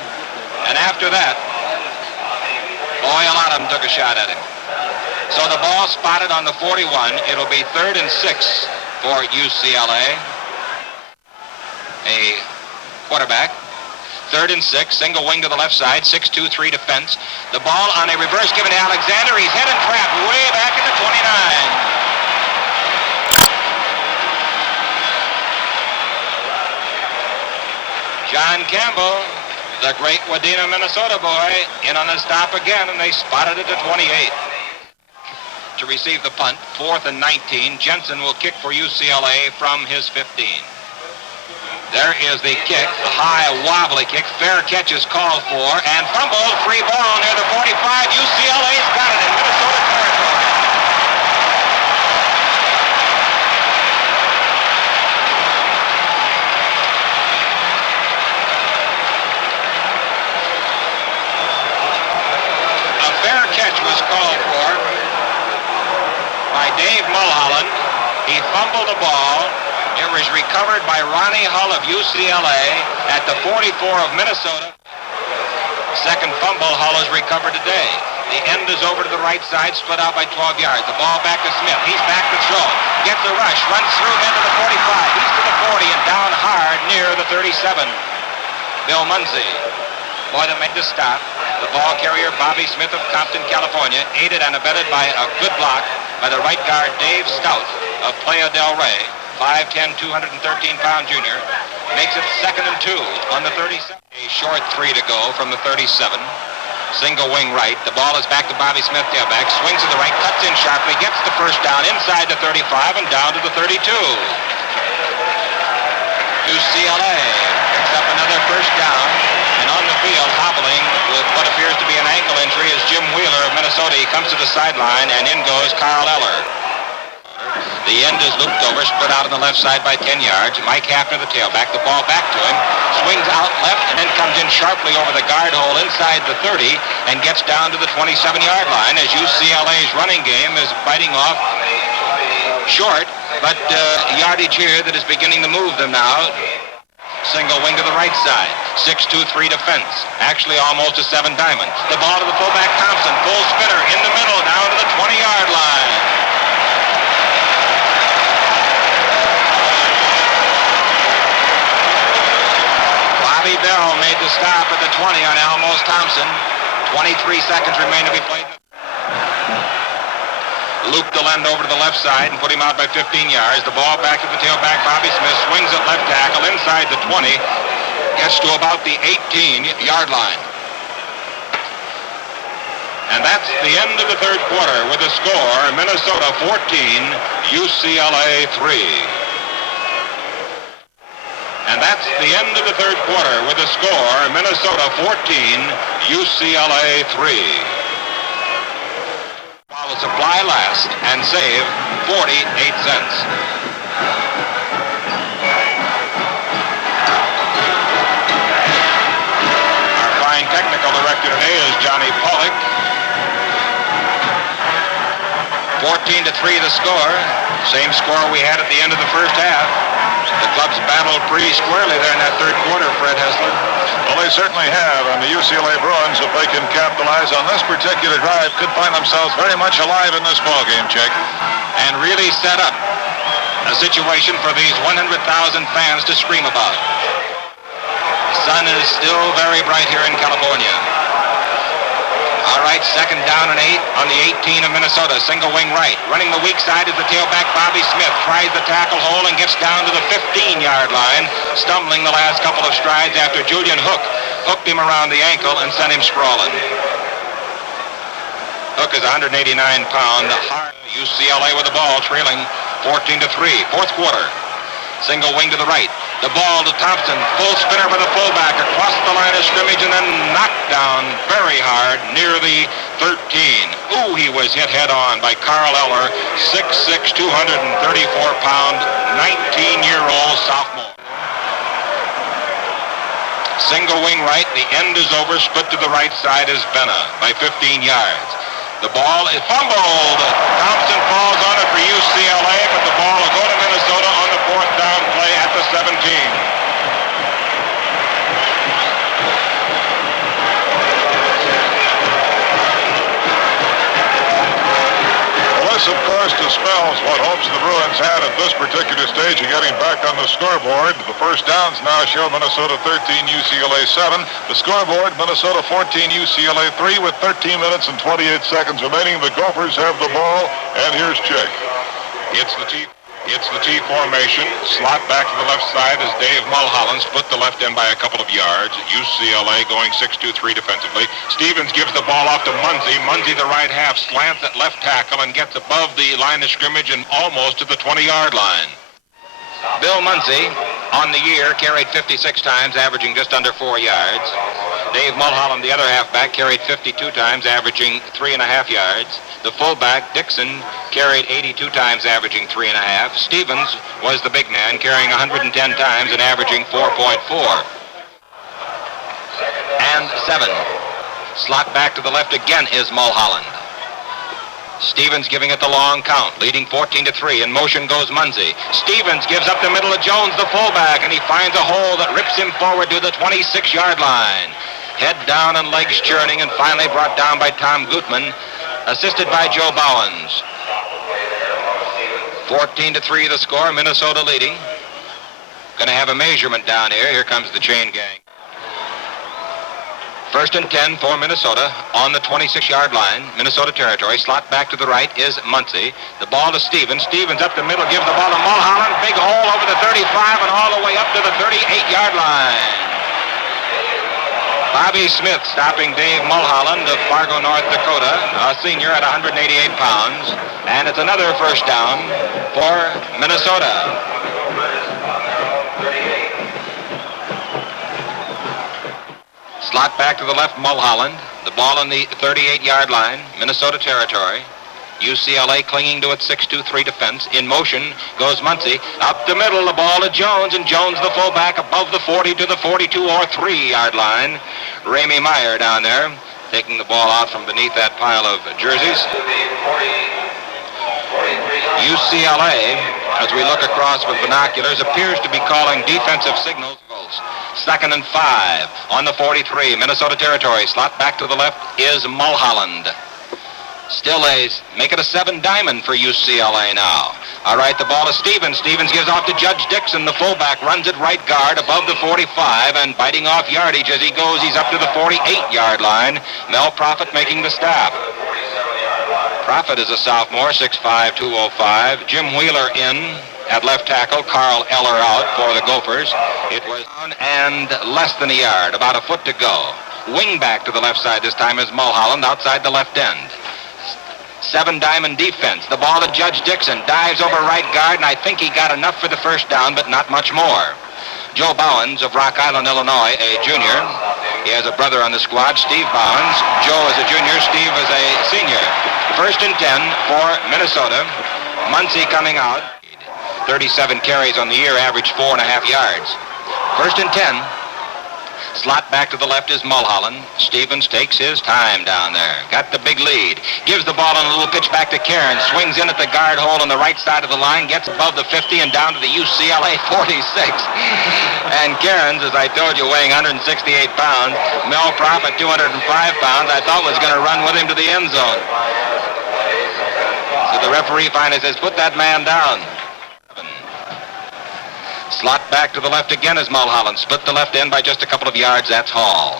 and after that, boy, a lot of them took a shot at him. So the ball spotted on the 41. It'll be 3rd and 6 for UCLA. A quarterback. 3rd and 6, single wing to the left side, 6-2-3 defense. The ball on a reverse given to Alexander. He's hit and trapped way back at the 29. John Campbell, the great Wadena, Minnesota boy, in on the stop again, and they spotted it at 28. To receive the punt, 4th and 19. Jensen will kick for UCLA from his 15. There is the kick, the high wobbly kick. Fair catch is called for, and fumbled, free ball near the 45. UCLA's got it in Minnesota territory. A fair catch was called for by Dave Mulholland. He fumbled the ball. It was recovered by Ronnie Hull of UCLA at the 44 of Minnesota. Second fumble, Hull has recovered today. The end is over to the right side, split out by 12 yards. The ball back to Smith. He's back to throw. Gets a rush, runs through into the 45. He's to the 40 and down hard near the 37. Bill Munsey. Boy that made the stop. The ball carrier, Bobby Smith of Compton, California, aided and abetted by a good block by the right guard, Dave Stout of Playa del Rey. 5'10", 213-pound junior, makes it 2nd and 2 on the 37. A short 3 to go from the 37. Single wing right. The ball is back to Bobby Smith, tailback. Swings to the right, cuts in sharply, gets the first down inside the 35 and down to the 32. UCLA picks up another first down, and on the field, hobbling with what appears to be an ankle injury is Jim Wheeler of Minnesota. He comes to the sideline, and in goes Carl Eller. The end is looped over, split out on the left side by 10 yards. Mike Hafner, the tailback, the ball back to him, swings out left, and then comes in sharply over the guard hole inside the 30 and gets down to the 27-yard line as UCLA's running game is biting off short, but yardage here that is beginning to move them now. Single wing to the right side. 6-2-3 defense. Actually almost a 7 diamond. The ball to the fullback Thompson. Full spinner in the middle down to the 20-yard line. Bobby Bell made the stop at the 20 on Almos Thompson. 23 seconds remain to be played. Looped the end over to the left side and put him out by 15 yards. The ball back to the tailback, Bobby Smith, swings at left tackle inside the 20, gets to about the 18-yard line. And that's the end of the third quarter with the score, Minnesota 14, UCLA 3. And that's the end of the third quarter with the score, Minnesota 14, UCLA 3. Will supply last and save 48 cents. Our fine technical director today is Johnny Pollock. 14-3 the score. Same score we had at the end of the first half. The clubs battled pretty squarely there in that third quarter, Fred Hessler. Well, they certainly have, and the UCLA Bruins, if they can capitalize on this particular drive, could find themselves very much alive in this ballgame, Chick. And really set up a situation for these 100,000 fans to scream about. The sun is still very bright here in California. All right, second down and 8 on the 18 of Minnesota. Single wing right. Running the weak side is the tailback Bobby Smith. Tries the tackle hole and gets down to the 15-yard line, stumbling the last couple of strides after Julian hooked him around the ankle and sent him sprawling. Hook is 189-pound. UCLA with the ball, trailing 14-3. Fourth quarter. Single wing to the right. The ball to Thompson. Full spinner by the fullback across the line of scrimmage and then knocked down very hard near the 13. Ooh, he was hit head on by Carl Eller, 6'6", 234-pound, 19-year-old sophomore. Single wing right. The end is over. Split to the right side is Benna by 15 yards. The ball is fumbled. Thompson falls on it for UCLA, but the ball will go to Minnesota on the fourth down play at the 17. This, of course, dispels what hopes the Bruins had at this particular stage of getting back on the scoreboard. The first downs now show Minnesota 13, UCLA 7. The scoreboard, Minnesota 14, UCLA 3 with 13 minutes and 28 seconds remaining. The Gophers have the ball, and here's Chick. It's the T formation. Slot back to the left side as Dave Mulholland split the left end by a couple of yards. UCLA going 6-2-3 defensively. Stevens gives the ball off to Munzie. Munzie, the right half, slants at left tackle and gets above the line of scrimmage and almost to the 20-yard line. Bill Munzie, on the year, carried 56 times, averaging just under 4 yards. Dave Mulholland, the other halfback, carried 52 times, averaging 3.5 yards. The fullback, Dixon, carried 82 times, averaging 3.5. Stevens was the big man, carrying 110 times and averaging 4.4. And 7. Slot back to the left again is Mulholland. Stevens giving it the long count, leading 14-3. In motion goes Munzie. Stevens gives up the middle of Jones, the fullback, and he finds a hole that rips him forward to the 26-yard line. Head down and legs churning, and finally brought down by Tom Gutman, assisted by Joe Bowens. 14-3 the score, Minnesota leading. Going to have a measurement down here. Here comes the chain gang. First and 10 for Minnesota on the 26-yard line, Minnesota territory. Slot back to the right is Muncie. The ball to Stevens. Stevens up the middle, gives the ball to Mulholland. Big hole over the 35 and all the way up to the 38-yard line. Bobby Smith stopping Dave Mulholland of Fargo, North Dakota, a senior at 188 pounds. And it's another first down for Minnesota. Slot back to the left, Mulholland. The ball on the 38-yard line, Minnesota territory. UCLA clinging to its 6-2-3 defense. In motion goes Muncie. Up the middle, the ball to Jones, and Jones, the fullback, above the 40 to the 42 or 3-yard line. Ramey Meyer down there, taking the ball out from beneath that pile of jerseys. UCLA, as we look across with binoculars, appears to be calling defensive signals. 2nd and 5 on the 43, Minnesota territory. Slot back to the left is Mulholland. Still make it a 7-diamond for UCLA now. All right, the ball is Stevens. Stevens gives off to Judge Dixon. The fullback runs at right guard above the 45 and biting off yardage as he goes. He's up to the 48-yard line. Mel Prophet making the stop. Prophet is a sophomore, 6'5", 205. Jim Wheeler in at left tackle. Carl Eller out for the Gophers. It was down and less than a yard, about a foot to go. Wing back to the left side this time is Mulholland outside the left end. 7-diamond defense. The ball to Judge Dixon. Dives over right guard, and I think he got enough for the first down, but not much more. Joe Bowens of Rock Island, Illinois, a junior. He has a brother on the squad, Steve Bowens. Joe is a junior, Steve is a senior. 1st and 10 for Minnesota. Muncie coming out. 37 carries on the year, average 4.5 yards. 1st and 10. Slot back to the left is Mulholland. Stevens takes his time down there. Got the big lead. Gives the ball on a little pitch back to Karen. Swings in at the guard hole on the right side of the line. Gets above the 50 and down to the UCLA 46. And Cairns, as I told you, weighing 168 pounds. Mel Prophet, 205 pounds, I thought was going to run with him to the end zone. So the referee finally says, put that man down. Slot back to the left again is Mulholland. Split the left end by just a couple of yards. That's Hall.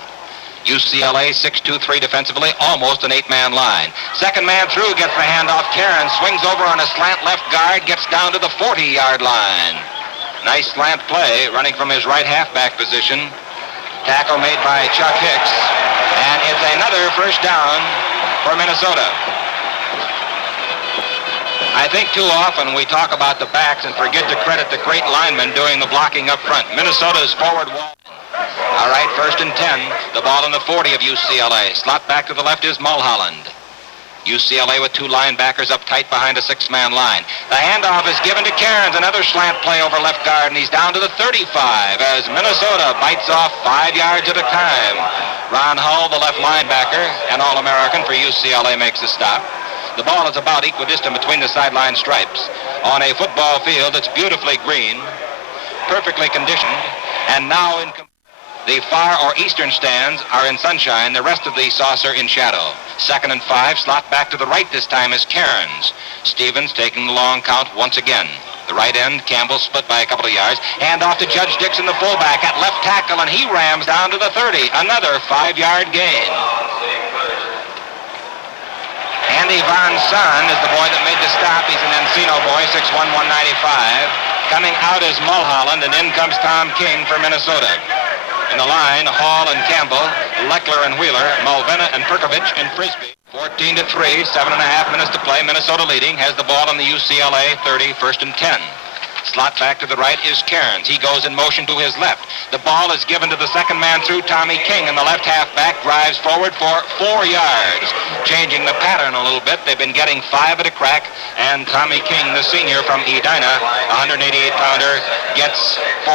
UCLA 6-2-3 defensively, almost an 8-man line. Second man through, gets the handoff. Karen swings over on a slant left guard, gets down to the 40-yard line. Nice slant play, running from his right halfback position. Tackle made by Chuck Hicks. And it's another first down for Minnesota. I think too often we talk about the backs and forget to credit the great linemen doing the blocking up front. Minnesota's forward wall. All right, 1st and 10. The ball on the 40 of UCLA. Slot back to the left is Mulholland. UCLA with 2 linebackers up tight behind a 6-man line. The handoff is given to Cairns. Another slant play over left guard, and he's down to the 35 as Minnesota bites off 5 yards at a time. Ron Hull, the left linebacker, an All-American for UCLA, makes the stop. The ball is about equidistant between the sideline stripes on a football field that's beautifully green, perfectly conditioned, and now in the far or eastern stands are in sunshine, the rest of the saucer in shadow. 2nd and 5, slot back to the right this time is Cairns. Stevens taking the long count once again. The right end, Campbell split by a couple of yards. Hand off to Judge Dixon, the fullback, at left tackle, and he rams down to the 30. Another 5-yard gain. Andy Von Son is the boy that made the stop. He's an Encino boy, 6'1", 195. Coming out is Mulholland, and in comes Tom King for Minnesota. In the line, Hall and Campbell, Leckler and Wheeler, Malvina and Perkovich and Frisbee. 14-3, 7.5 minutes to play. Minnesota leading, has the ball on the UCLA 30, 1st and 10. Slot back to the right is Cairns. He goes in motion to his left. The ball is given to the second man through, Tommy King, and the left halfback drives forward for 4 yards. Changing the pattern a little bit. They've been getting 5 at a crack, and Tommy King, the senior from Edina, 188-pounder, gets 4.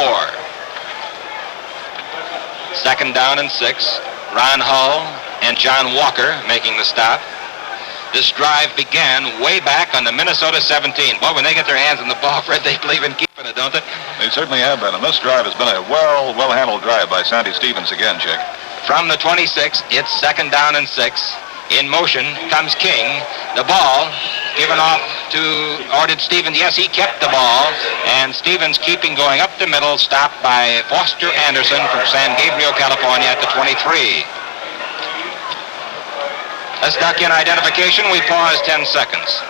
2nd down and 6. Ron Hull and John Walker making the stop. This drive began way back on the Minnesota 17. Boy, when they get their hands on the ball, Fred, they believe in keeping it, don't they? They certainly have been, and this drive has been a well-handled drive by Sandy Stevens again, Chick. From the 26, it's 2nd down and 6. In motion comes King. The ball given off to, or did Stevens? Yes, he kept the ball, and Stevens keeping going up the middle, stopped by Foster Anderson from San Gabriel, California at the 23. Let's duck in identification. We pause 10 seconds.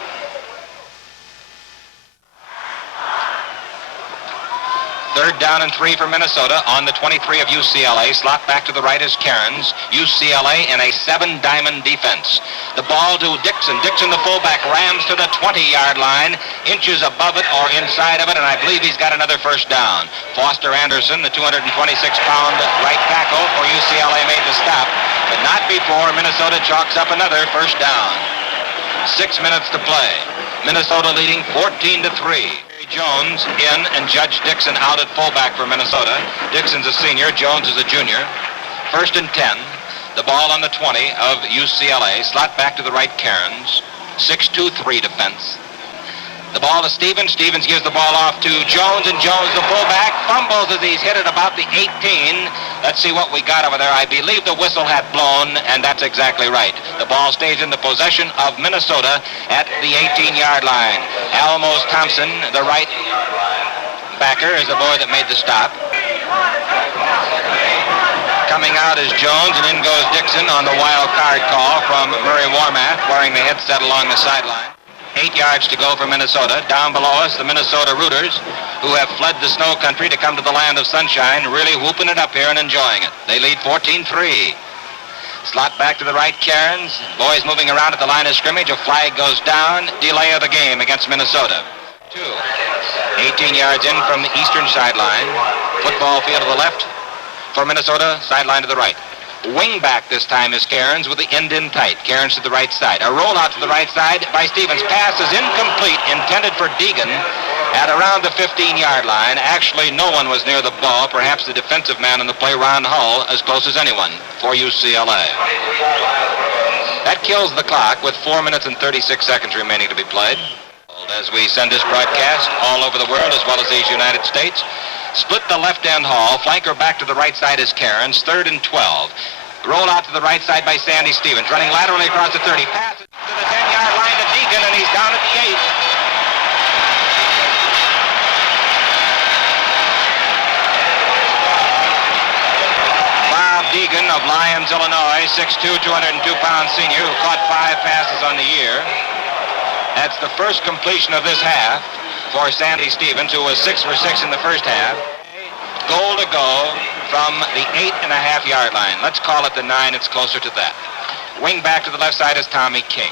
Third down and 3 for Minnesota on the 23 of UCLA. Slot back to the right is Cairns. UCLA in a 7-diamond defense. The ball to Dixon. Dixon, the fullback, rams to the 20-yard line, inches above it or inside of it, and I believe he's got another first down. Foster Anderson, the 226-pound right tackle for UCLA, made the stop, but not before Minnesota chalks up another first down. 6 minutes to play. Minnesota leading 14-3. Jones in and Judge Dixon out at fullback for Minnesota. Dixon's a senior, Jones is a junior. 1st and 10. The ball on the 20 of UCLA. Slot back to the right, Cairns. 6-2-3 defense. The ball to Stevens. Stevens gives the ball off to Jones, and Jones, the fullback, fumbles as he's hit it about the 18. Let's see what we got over there. I believe the whistle had blown, and that's exactly right. The ball stays in the possession of Minnesota at the 18-yard line. Almos Thompson, the right backer, is the boy that made the stop. Coming out is Jones, and in goes Dixon on the wild card call from Murray Warmath, wearing the headset along the sideline. 8 yards to go for Minnesota. Down below us, the Minnesota Rooters, who have fled the snow country to come to the land of sunshine, really whooping it up here and enjoying it. They lead 14-3. Slot back to the right, Cairns. Boys moving around at the line of scrimmage. A flag goes down. Delay of the game against Minnesota. 18 yards in from the eastern sideline. Football field to the left for Minnesota, sideline to the right. Wing back this time is Cairns with the end in tight. Cairns to the right side. A rollout to the right side by Stevens. Pass is incomplete, intended for Deegan at around the 15-yard line. Actually, no one was near the ball. Perhaps the defensive man in the play, Ron Hull, as close as anyone for UCLA. That kills the clock with 4 minutes and 36 seconds remaining to be played. As we send this broadcast all over the world as well as these United States. Split the left end Hall. Flanker back to the right side is Cairns. 3rd and 12. Roll out to the right side by Sandy Stevens. Running laterally across the 30. Passes to the 10-yard line to Deegan, and he's down at the 8. Bob Deegan of Lyons, Illinois, 6'2", 202-pound senior who caught 5 passes on the year. That's the first completion of this half for Sandy Stevens, who was 6 for 6 in the first half. Goal to go from the 8.5-yard line. Let's call it the 9. It's closer to that. Wing back to the left side is Tommy King.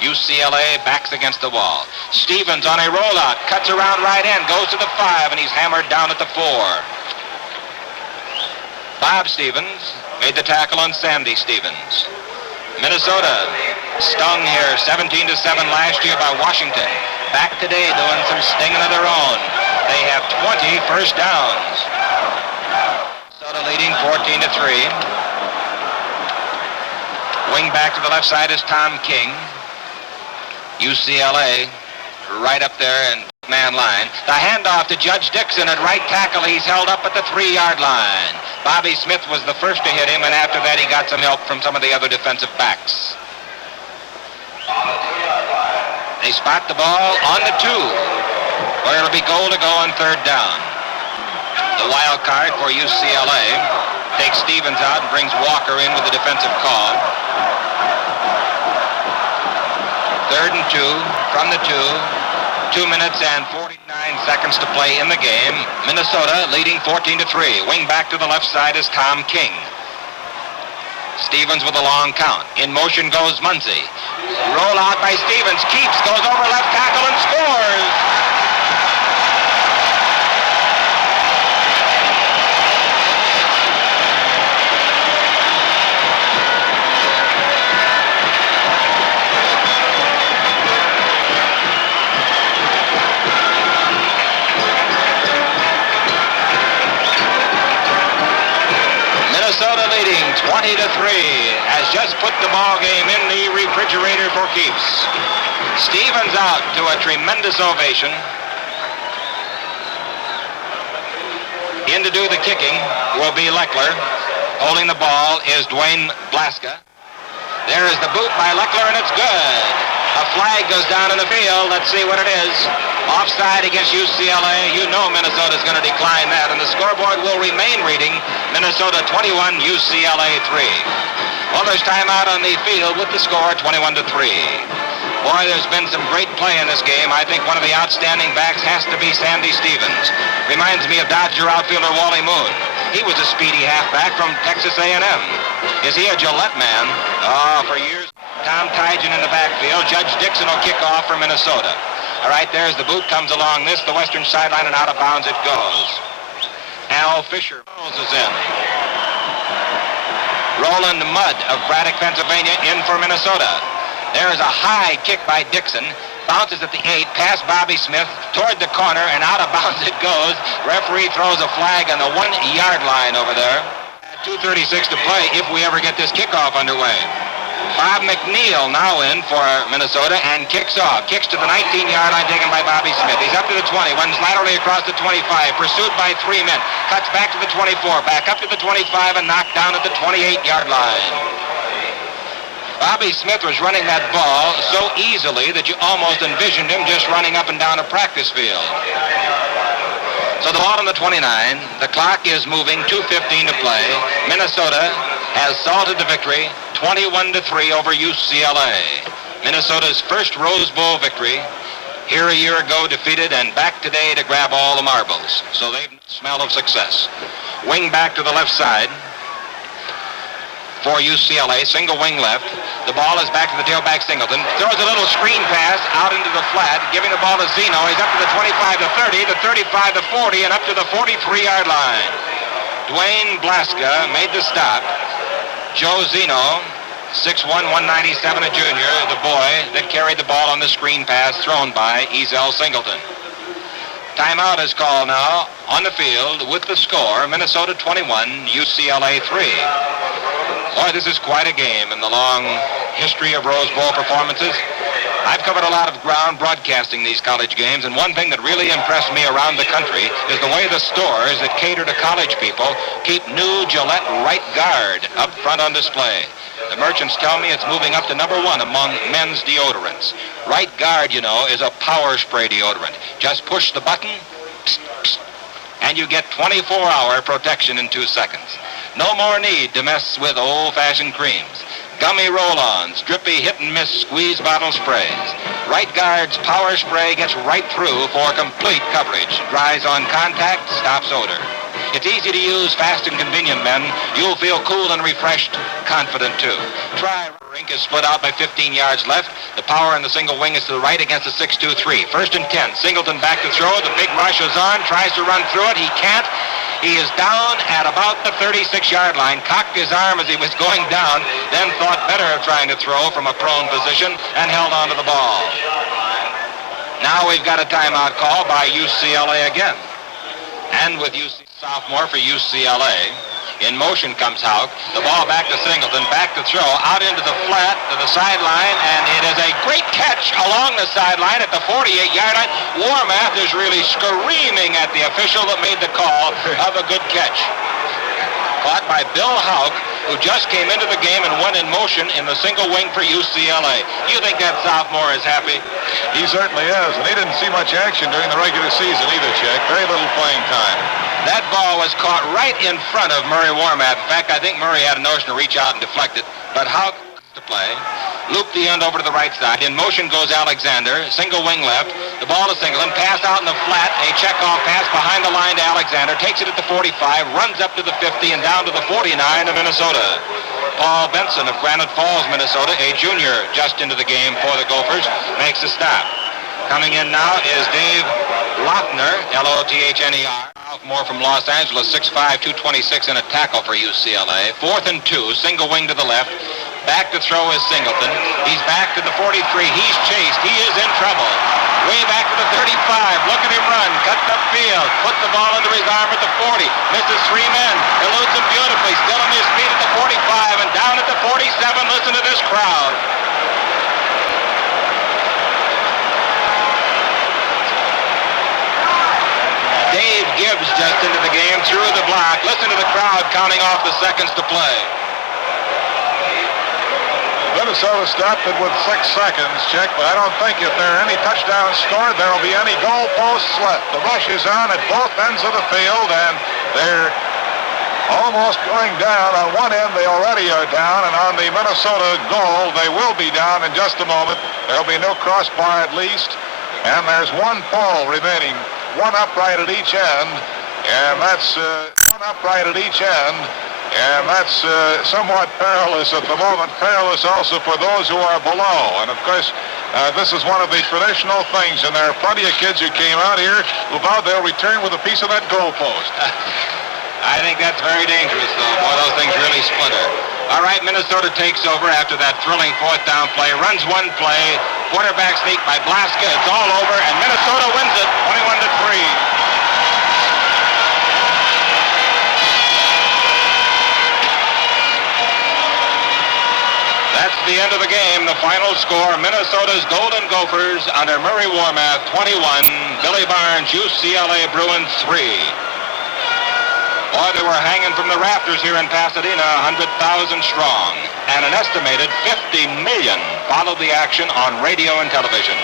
UCLA backs against the wall. Stevens on a rollout, cuts around right end, goes to the 5, and he's hammered down at the 4. Bob Stevens made the tackle on Sandy Stevens. Minnesota stung here 17-7 last year by Washington. Back today doing some stinging of their own. They have 20 first downs. Minnesota leading 14-3. Wing back to the left side is Tom King. UCLA right up there in man line. The handoff to Judge Dixon at right tackle. He's held up at the 3-yard line. Bobby Smith was the first to hit him, and after that he got some help from some of the other defensive backs. They spot the ball on the 2, where it'll be goal to go on 3rd down. The wild card for UCLA takes Stevens out and brings Walker in with the defensive call. 3rd and 2 from the 2. 2 minutes and 49 seconds to play in the game. Minnesota leading 14-3. Wing back to the left side is Tom King. Stevens with a long count. In motion goes Muncy. Roll out by Stevens. Keeps, goes over left tackle and scores. Minnesota leading 20-3 has just put the ball game in the refrigerator for keeps. Stevens out to a tremendous ovation. In to do the kicking will be Leckler. Holding the ball is Dwayne Blaska. There is the boot by Leckler, and it's good. A flag goes down in the field. Let's see what it is. Offside against UCLA. You know Minnesota's going to decline that, and the scoreboard will remain reading Minnesota 21, UCLA 3. Well, there's timeout on the field with the score 21-3. Boy, there's been some great play in this game. I think one of the outstanding backs has to be Sandy Stevens. Reminds me of Dodger outfielder Wally Moon. He was a speedy halfback from Texas A&M. Is he a Gillette man? Oh, for years. Tom Tygen in the backfield. Judge Dixon will kick off for Minnesota. All right, there's the boot, comes along this, the western sideline, and out of bounds it goes. Al Fisher is in. Roland Mudd of Braddock, Pennsylvania, in for Minnesota. There's a high kick by Dixon. Bounces at the 8, past Bobby Smith, toward the corner, and out of bounds it goes. Referee throws a flag on the 1-yard line over there. 2:36 to play if we ever get this kickoff underway. Bob McNeil now in for Minnesota and kicks off. Kicks to the 19-yard line taken by Bobby Smith. He's up to the 20, runs laterally across the 25, pursued by 3 men. Cuts back to the 24, back up to the 25, and knocked down at the 28-yard line. Bobby Smith was running that ball so easily that you almost envisioned him just running up and down a practice field. So the ball on the 29, the clock is moving, 2:15 to play. Minnesota has salted the victory, 21-3 over UCLA. Minnesota's first Rose Bowl victory, here a year ago defeated and back today to grab all the marbles. So they've smell of success. Wing back to the left side for UCLA, single wing left. The ball is back to the tailback Singleton. Throws a little screen pass out into the flat, giving the ball to Zeno. He's up to the 25 to 30, the 35 to 40, and up to the 43-yard line. Dwayne Blaska made the stop. Joe Zeno, 6'1", 197, a junior, the boy that carried the ball on the screen pass thrown by Ezell Singleton. Timeout is called now on the field with the score, Minnesota 21, UCLA 3. Boy, this is quite a game in the long history of Rose Bowl performances. I've covered a lot of ground broadcasting these college games, and one thing that really impressed me around the country is the way the stores that cater to college people keep new Gillette Right Guard up front on display. The merchants tell me it's moving up to #1 among men's deodorants. Right Guard, you know, is a power spray deodorant. Just push the button, psst, psst, and you get 24-hour protection in 2 seconds. No more need to mess with old-fashioned creams. Gummy roll-ons, drippy hit-and-miss squeeze bottle sprays. Right Guard's power spray gets right through for complete coverage. Dries on contact, stops odor. It's easy to use, fast and convenient, men. You'll feel cool and refreshed, confident too. Try. Rink is split out by 15 yards left. The power in the single wing is to the right against the 6-2-3. 1st and 10. Singleton back to throw. The big rush is on. Tries to run through it. He can't. He is down at about the 36-yard line, cocked his arm as he was going down, then thought better of trying to throw from a prone position and held onto the ball. Now we've got a timeout call by UCLA again. And with sophomore for UCLA, in motion comes Houck. The ball back to Singleton, back to throw, out into the flat, to the sideline, and it is a great catch along the sideline at the 48-yard line. Warmath is really screaming at the official that made the call of a good catch. Caught by Bill Houck, who just came into the game and went in motion in the single wing for UCLA. Do you think that sophomore is happy? He certainly is, and he didn't see much action during the regular season either, Chick. Very little playing time. That ball was caught right in front of Murray Warmath. In fact, I think Murray had a notion to reach out and deflect it, but Houck to play. Loop the end over to the right side. In motion goes Alexander. Single wing left. The ball to Singleton. Pass out in the flat. A checkoff pass behind the line to Alexander. Takes it at the 45. Runs up to the 50 and down to the 49 of Minnesota. Paul Benson of Granite Falls, Minnesota, a junior just into the game for the Gophers, makes a stop. Coming in now is Dave Lochner, L-O-T-H-N-E-R. Sophomore from Los Angeles, 6'5", 226 and a tackle for UCLA. 4th and 2, single wing to the left. Back to throw is Singleton. He's back to the 43. He's chased. He is in trouble. Way back to the 35. Look at him run. Cuts upfield. Puts the ball under his arm at the 40. Misses 3 men. Eludes him beautifully. Still on his feet at the 45 and down at the 47. Listen to this crowd. Dave Gibbs just into the game through the block. Listen to the crowd counting off the seconds to play. Minnesota stopped it with 6 seconds, Chick, but I don't think if there are any touchdowns scored, there will be any goalposts left. The rush is on at both ends of the field, and they're almost going down. On one end, they already are down, and on the Minnesota goal, they will be down in just a moment. There'll be no crossbar at least, and there's 1 pole remaining, 1 upright at each end, and that's 1 upright at each end. And that's somewhat perilous at the moment. Perilous also for those who are below. And, of course, this is one of the traditional things. And there are plenty of kids who came out here who vowed they'll return with a piece of that goalpost. I think that's very dangerous, though. Boy, those things really splinter. All right, Minnesota takes over after that thrilling fourth down play. Runs one play. Quarterback sneak by Blaska. It's all over, and Minnesota wins it 21-3. That's the end of the game. The final score, Minnesota's Golden Gophers under Murray Warmath, 21. Billy Byrnes, UCLA Bruins, 3. Boy, they were hanging from the rafters here in Pasadena, 100,000 strong. And an estimated 50 million followed the action on radio and television.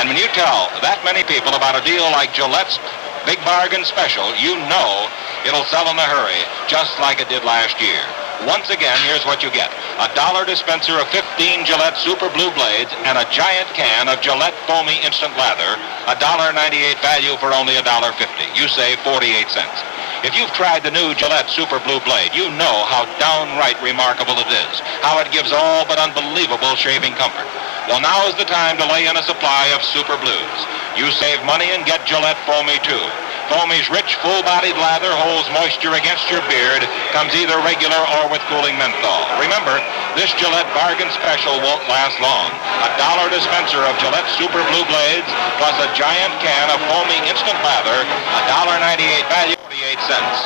And when you tell that many people about a deal like Gillette's Big Bargain Special, you know it'll sell in a hurry, just like it did last year. Once again, here's what you get. A $1 dispenser of 15 Gillette Super Blue Blades and a giant can of Gillette Foamy Instant Lather, $1.98 value for only $1.50. You save 48 cents. If you've tried the new Gillette Super Blue Blade, you know how downright remarkable it is, how it gives all but unbelievable shaving comfort. Well, now is the time to lay in a supply of Super Blues. You save money and get Gillette Foamy, too. Foamy's rich, full-bodied lather holds moisture against your beard, comes either regular or with cooling menthol. Remember, this Gillette Bargain Special won't last long. A $1 dispenser of Gillette Super Blue Blades plus a giant can of Foamy Instant Lather, $1.98 value, 48 cents.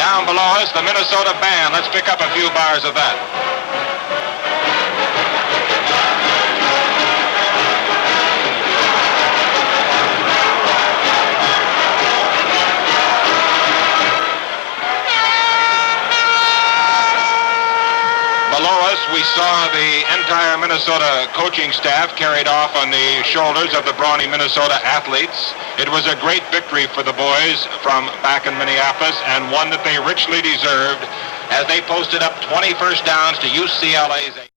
Down below us, the Minnesota Band. Let's pick up a few bars of that. Below us, we saw the entire Minnesota coaching staff carried off on the shoulders of the brawny Minnesota athletes. It was a great victory for the boys from back in Minneapolis, and one that they richly deserved as they posted up 20 first downs to UCLA's 8.